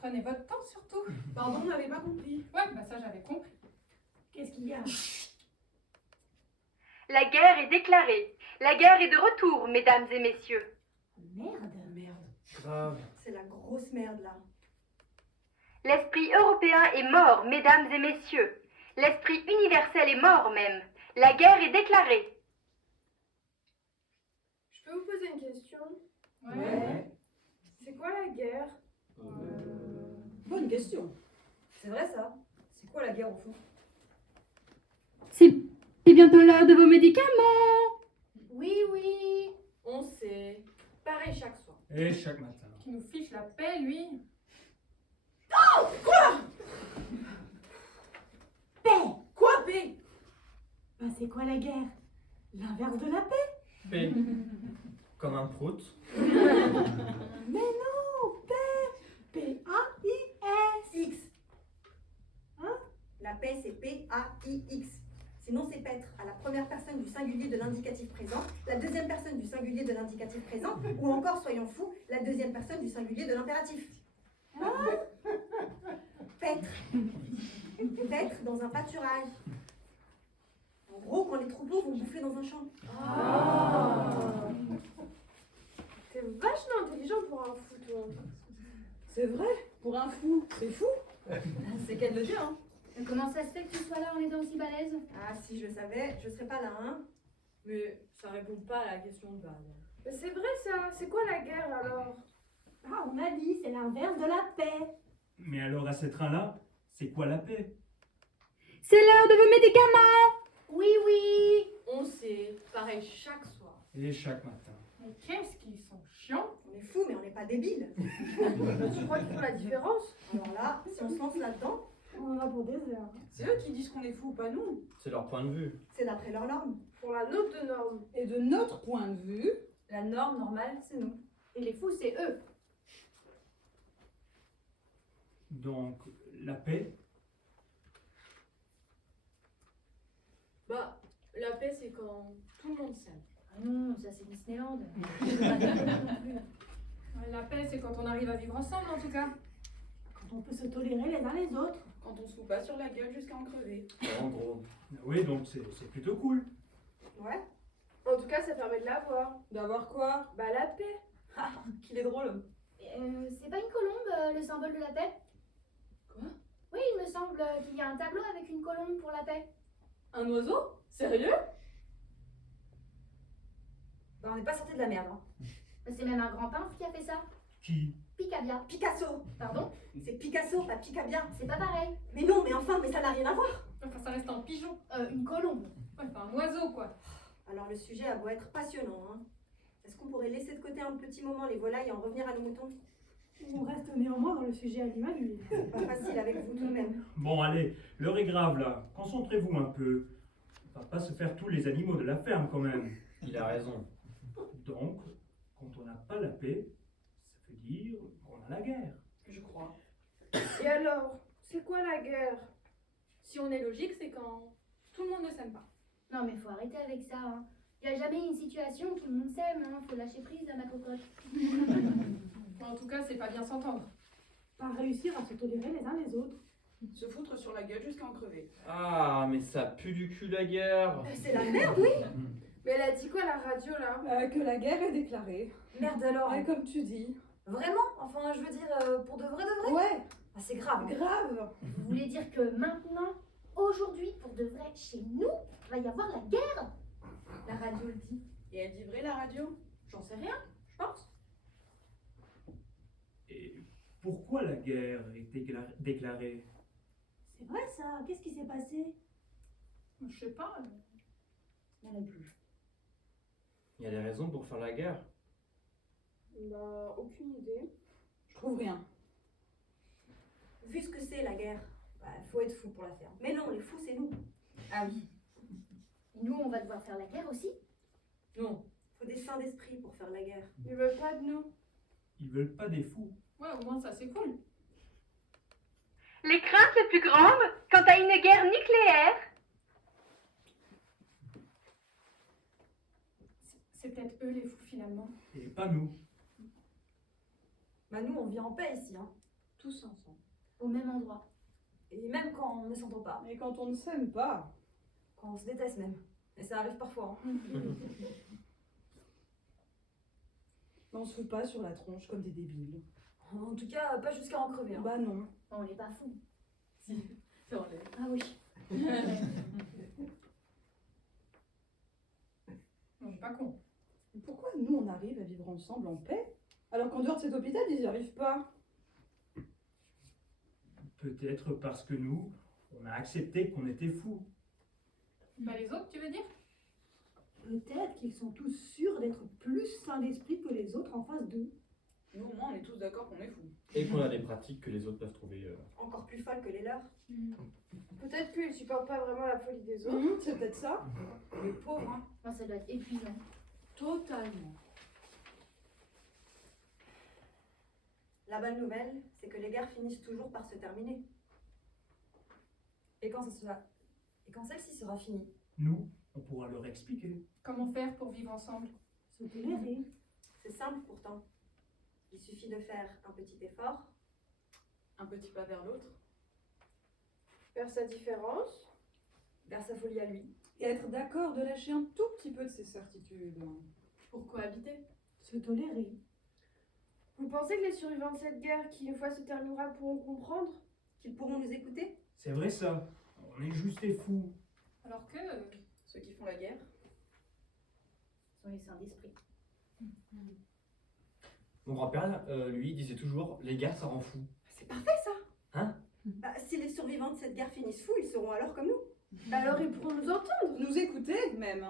Prenez votre temps surtout. Pardon, on n'avait pas compris. Ouais, bah ça j'avais compris. Qu'est-ce qu'il y a? La guerre est déclarée. La guerre est de retour, mesdames et messieurs. Merde. Grave. C'est la grosse merde là. L'esprit européen est mort, mesdames et messieurs. L'esprit universel est mort même. La guerre est déclarée. Je peux vous poser une question? Ouais. C'est quoi la guerre? Bonne question. C'est vrai ça? C'est quoi la guerre au fond? C'est bientôt l'heure de vos médicaments. Oui, oui. On sait. Pareil chaque soir. Et chaque matin. Qui nous fiche la paix, lui. Oh! Quoi? Paix. Quoi, paix? Ben, c'est quoi la guerre? L'inverse de la paix. P. Comme un prout. Mais non, paix. P-A-I-S. X. Hein? La paix, c'est P-A-I-X. Sinon, c'est paître à la première personne du singulier de l'indicatif présent, la deuxième personne du singulier de l'indicatif présent, ou encore, soyons fous, la deuxième personne du singulier de l'impératif. Paître. Paître dans un pâturage. En gros, quand les troupeaux vont bouffer dans un champ. T'es vachement intelligent pour un fou, toi. C'est vrai, pour un fou, c'est fou. C'est qu'elle le dit, hein. Mais comment ça se fait que tu sois là en étant aussi balèze? Ah, si je le savais, je serais pas là, hein. Mais ça répond pas à la question de base. Mais c'est vrai ça, c'est quoi la guerre alors? Ah, on a dit, c'est l'inverse de la paix. Mais alors à ces trains-là, c'est quoi la paix? C'est l'heure de vos médicaments! Oui, oui! On sait, pareil chaque soir. Et chaque matin. Mais qu'est-ce qu'ils sont chiants! On est fous, mais on n'est pas débiles. Tu crois qu'ils font la différence? Alors là, si on se lance là-dedans, On en a pour des heures. C'est eux qui disent qu'on est fous, pas nous. C'est leur point de vue. c'est d'après leurs normes. Pour la note de norme. Et de notre point de vue, La norme normale, c'est nous. Et les fous, c'est eux. Donc, la paix, bah, la paix c'est quand tout le monde s'aime. Ah non, ça c'est Disneyland. La paix, c'est quand on arrive à vivre ensemble, en tout cas. Quand on peut se tolérer les uns les autres. Quand on se fout pas sur la gueule jusqu'à en crever. En gros. oui, donc c'est plutôt cool. Ouais. En tout cas, ça permet de l'avoir. D'avoir quoi? Bah la paix. Qu'il est drôle. C'est pas une colombe, le symbole de la paix? Quoi? Oui, il me semble qu'il y a un tableau avec une colombe pour la paix. Un oiseau? Sérieux? Bah, on n'est pas sorti de la merde. Hein. C'est même un grand peintre qui a fait ça. Qui? Picabia. Picasso. Pardon? C'est Picasso, pas Picabia. C'est pas pareil. Mais non, mais enfin, mais ça n'a rien à voir. Enfin, ça reste un pigeon. Une colombe. Ouais, enfin, un oiseau, quoi. Alors le sujet a beau être passionnant, hein. Est-ce qu'on pourrait laisser de côté un petit moment les volailles et en revenir à nos moutons? On reste néanmoins dans le sujet animalier. C'est pas facile avec vous tout de même. Bon, allez, l'heure est grave là. Concentrez-vous un peu. On va pas se faire tous les animaux de la ferme quand même. Il a raison. Donc, quand on n'a pas la paix, ça veut dire qu'on a la guerre. Je crois. Et alors, c'est quoi la guerre? Si on est logique, c'est quand tout le monde ne s'aime pas. Non mais faut arrêter avec ça. Hein. Y a jamais une situation où tout le monde s'aime. Hein. Faut lâcher prise à ma cocotte. En tout cas, c'est pas bien s'entendre. Pas réussir à se tolérer les uns les autres. Se foutre sur la gueule jusqu'à en crever. Ah, mais ça pue du cul la guerre. C'est la merde, oui. Mais elle a dit quoi la radio là? Que la guerre est déclarée. Merde alors. Ouais, comme tu dis. Vraiment? Enfin, je veux dire, pour de vrai de vrai? Ouais, Ah, c'est grave. Hein. grave. Vous voulez dire que maintenant, aujourd'hui, pour de vrai, chez nous, va y avoir la guerre? La radio le dit. Et elle dit vrai la radio? J'en sais rien, je pense. Et pourquoi la guerre est déclarée? C'est vrai ça, qu'est-ce qui s'est passé? Je sais pas. Moi non plus. Il y a des raisons pour faire la guerre. Bah, aucune idée. Je trouve rien. Vu ce que c'est la guerre, bah, faut être fou pour la faire. Mais non, les fous, c'est nous. Ah oui. Et nous, on va devoir faire la guerre aussi? Non, faut des saints d'esprit pour faire la guerre. Ils veulent pas de nous. Ils veulent pas des fous. Ouais, au moins ça, c'est cool. Les craintes les plus grandes quant à une guerre nucléaire. C'est peut-être eux les fous finalement. Et pas nous. Bah, nous, on vit en paix ici. Hein. Tous ensemble. Au même endroit. Et même quand on ne s'entend pas. Mais quand on ne s'aime pas. Quand on se déteste même. Et ça arrive parfois. Hein. On se fout pas sur la tronche comme des débiles. En tout cas, pas jusqu'à en crever. Hein. Bah non. On n'est pas fous. Si. Ah oui. Non, je suis pas con. Mais pourquoi nous on arrive à vivre ensemble en paix alors qu'en dehors de cet hôpital ils n'y arrivent pas? Peut-être parce que nous, on a accepté qu'on était fous. Bah les autres, tu veux dire? Peut-être qu'ils sont tous sûrs d'être plus sains d'esprit que les autres en face d'eux. Nous au moins on est tous d'accord qu'on est fous. Et qu'on a des pratiques que les autres peuvent trouver. Encore plus folles que les leurs. Peut-être qu'ils supportent pas vraiment la folie des autres. C'est peut-être ça. Les pauvres, hein. Moi, ça doit être épuisant. Totalement. La bonne nouvelle, c'est que les guerres finissent toujours par se terminer. Et quand celle-ci sera finie, Nous, on pourra leur expliquer. Comment faire pour vivre ensemble? Se tolérer. C'est simple pourtant. Il suffit de faire un petit effort. Un petit pas vers l'autre. Vers sa différence. vers sa folie à lui. Et être d'accord de lâcher un tout petit peu de ses certitudes. Pourquoi habiter? Se tolérer. Vous pensez que les survivants de cette guerre, qui une fois se terminera, pourront comprendre? Qu'ils pourront nous écouter? C'est vrai ça. On est juste des fous. Alors que... Ceux qui font la guerre sont les saints d'esprit. Mon grand-père, lui, disait toujours les guerres, ça rend fou. C'est parfait ça. Hein? Bah, si les survivants de cette guerre finissent fous, ils seront alors comme nous. Alors ils pourront nous entendre. Nous écouter même.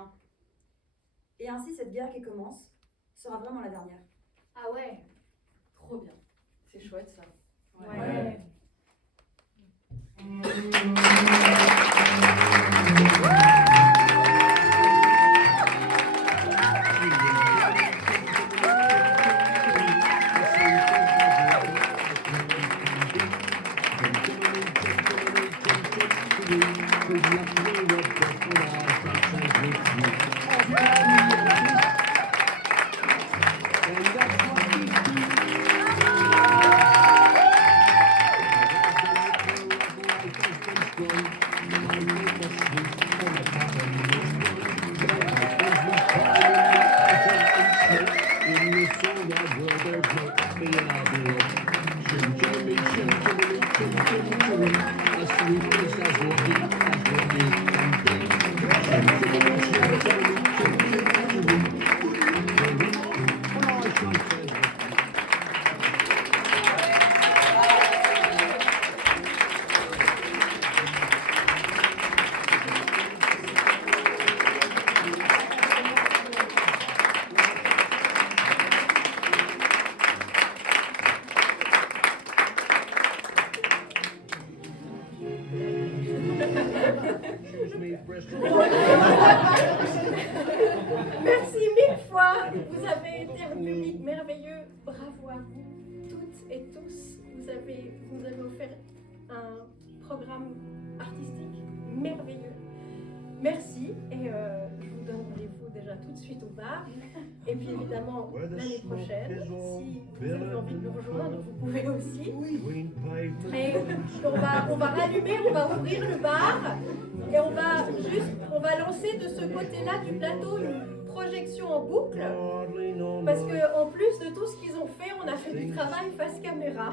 Et ainsi, cette guerre qui commence sera vraiment la dernière. Ah ouais. Trop bien. C'est chouette ça. Ouais. Merci mille fois. Vous avez été un public merveilleux. Bravo à vous, toutes et tous. Vous avez offert un programme artistique merveilleux. Merci. Et je vous donne rendez-vous déjà tout de suite au bar. Et puis évidemment, l'année prochaine, si vous avez envie de nous rejoindre, vous pouvez aussi. Et on va rallumer, on va ouvrir le bar. Et on va lancer de ce côté-là du plateau une projection en boucle. Parce que en plus de tout ce qu'ils ont fait, on a fait du travail face caméra.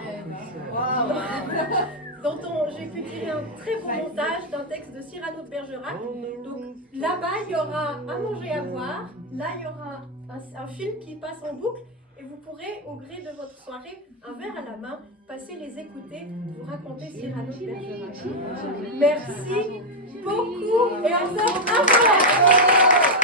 Dont j'ai pu tirer un très bon montage d'un texte de Cyrano de Bergerac. Donc là-bas, il y aura à manger, à boire. Là, il y aura un film qui passe en boucle. Et vous pourrez, au gré de votre soirée, un verre à la main, passer les écouter, vous raconter Cyrano de Bergerac. Merci beaucoup et encore un peu.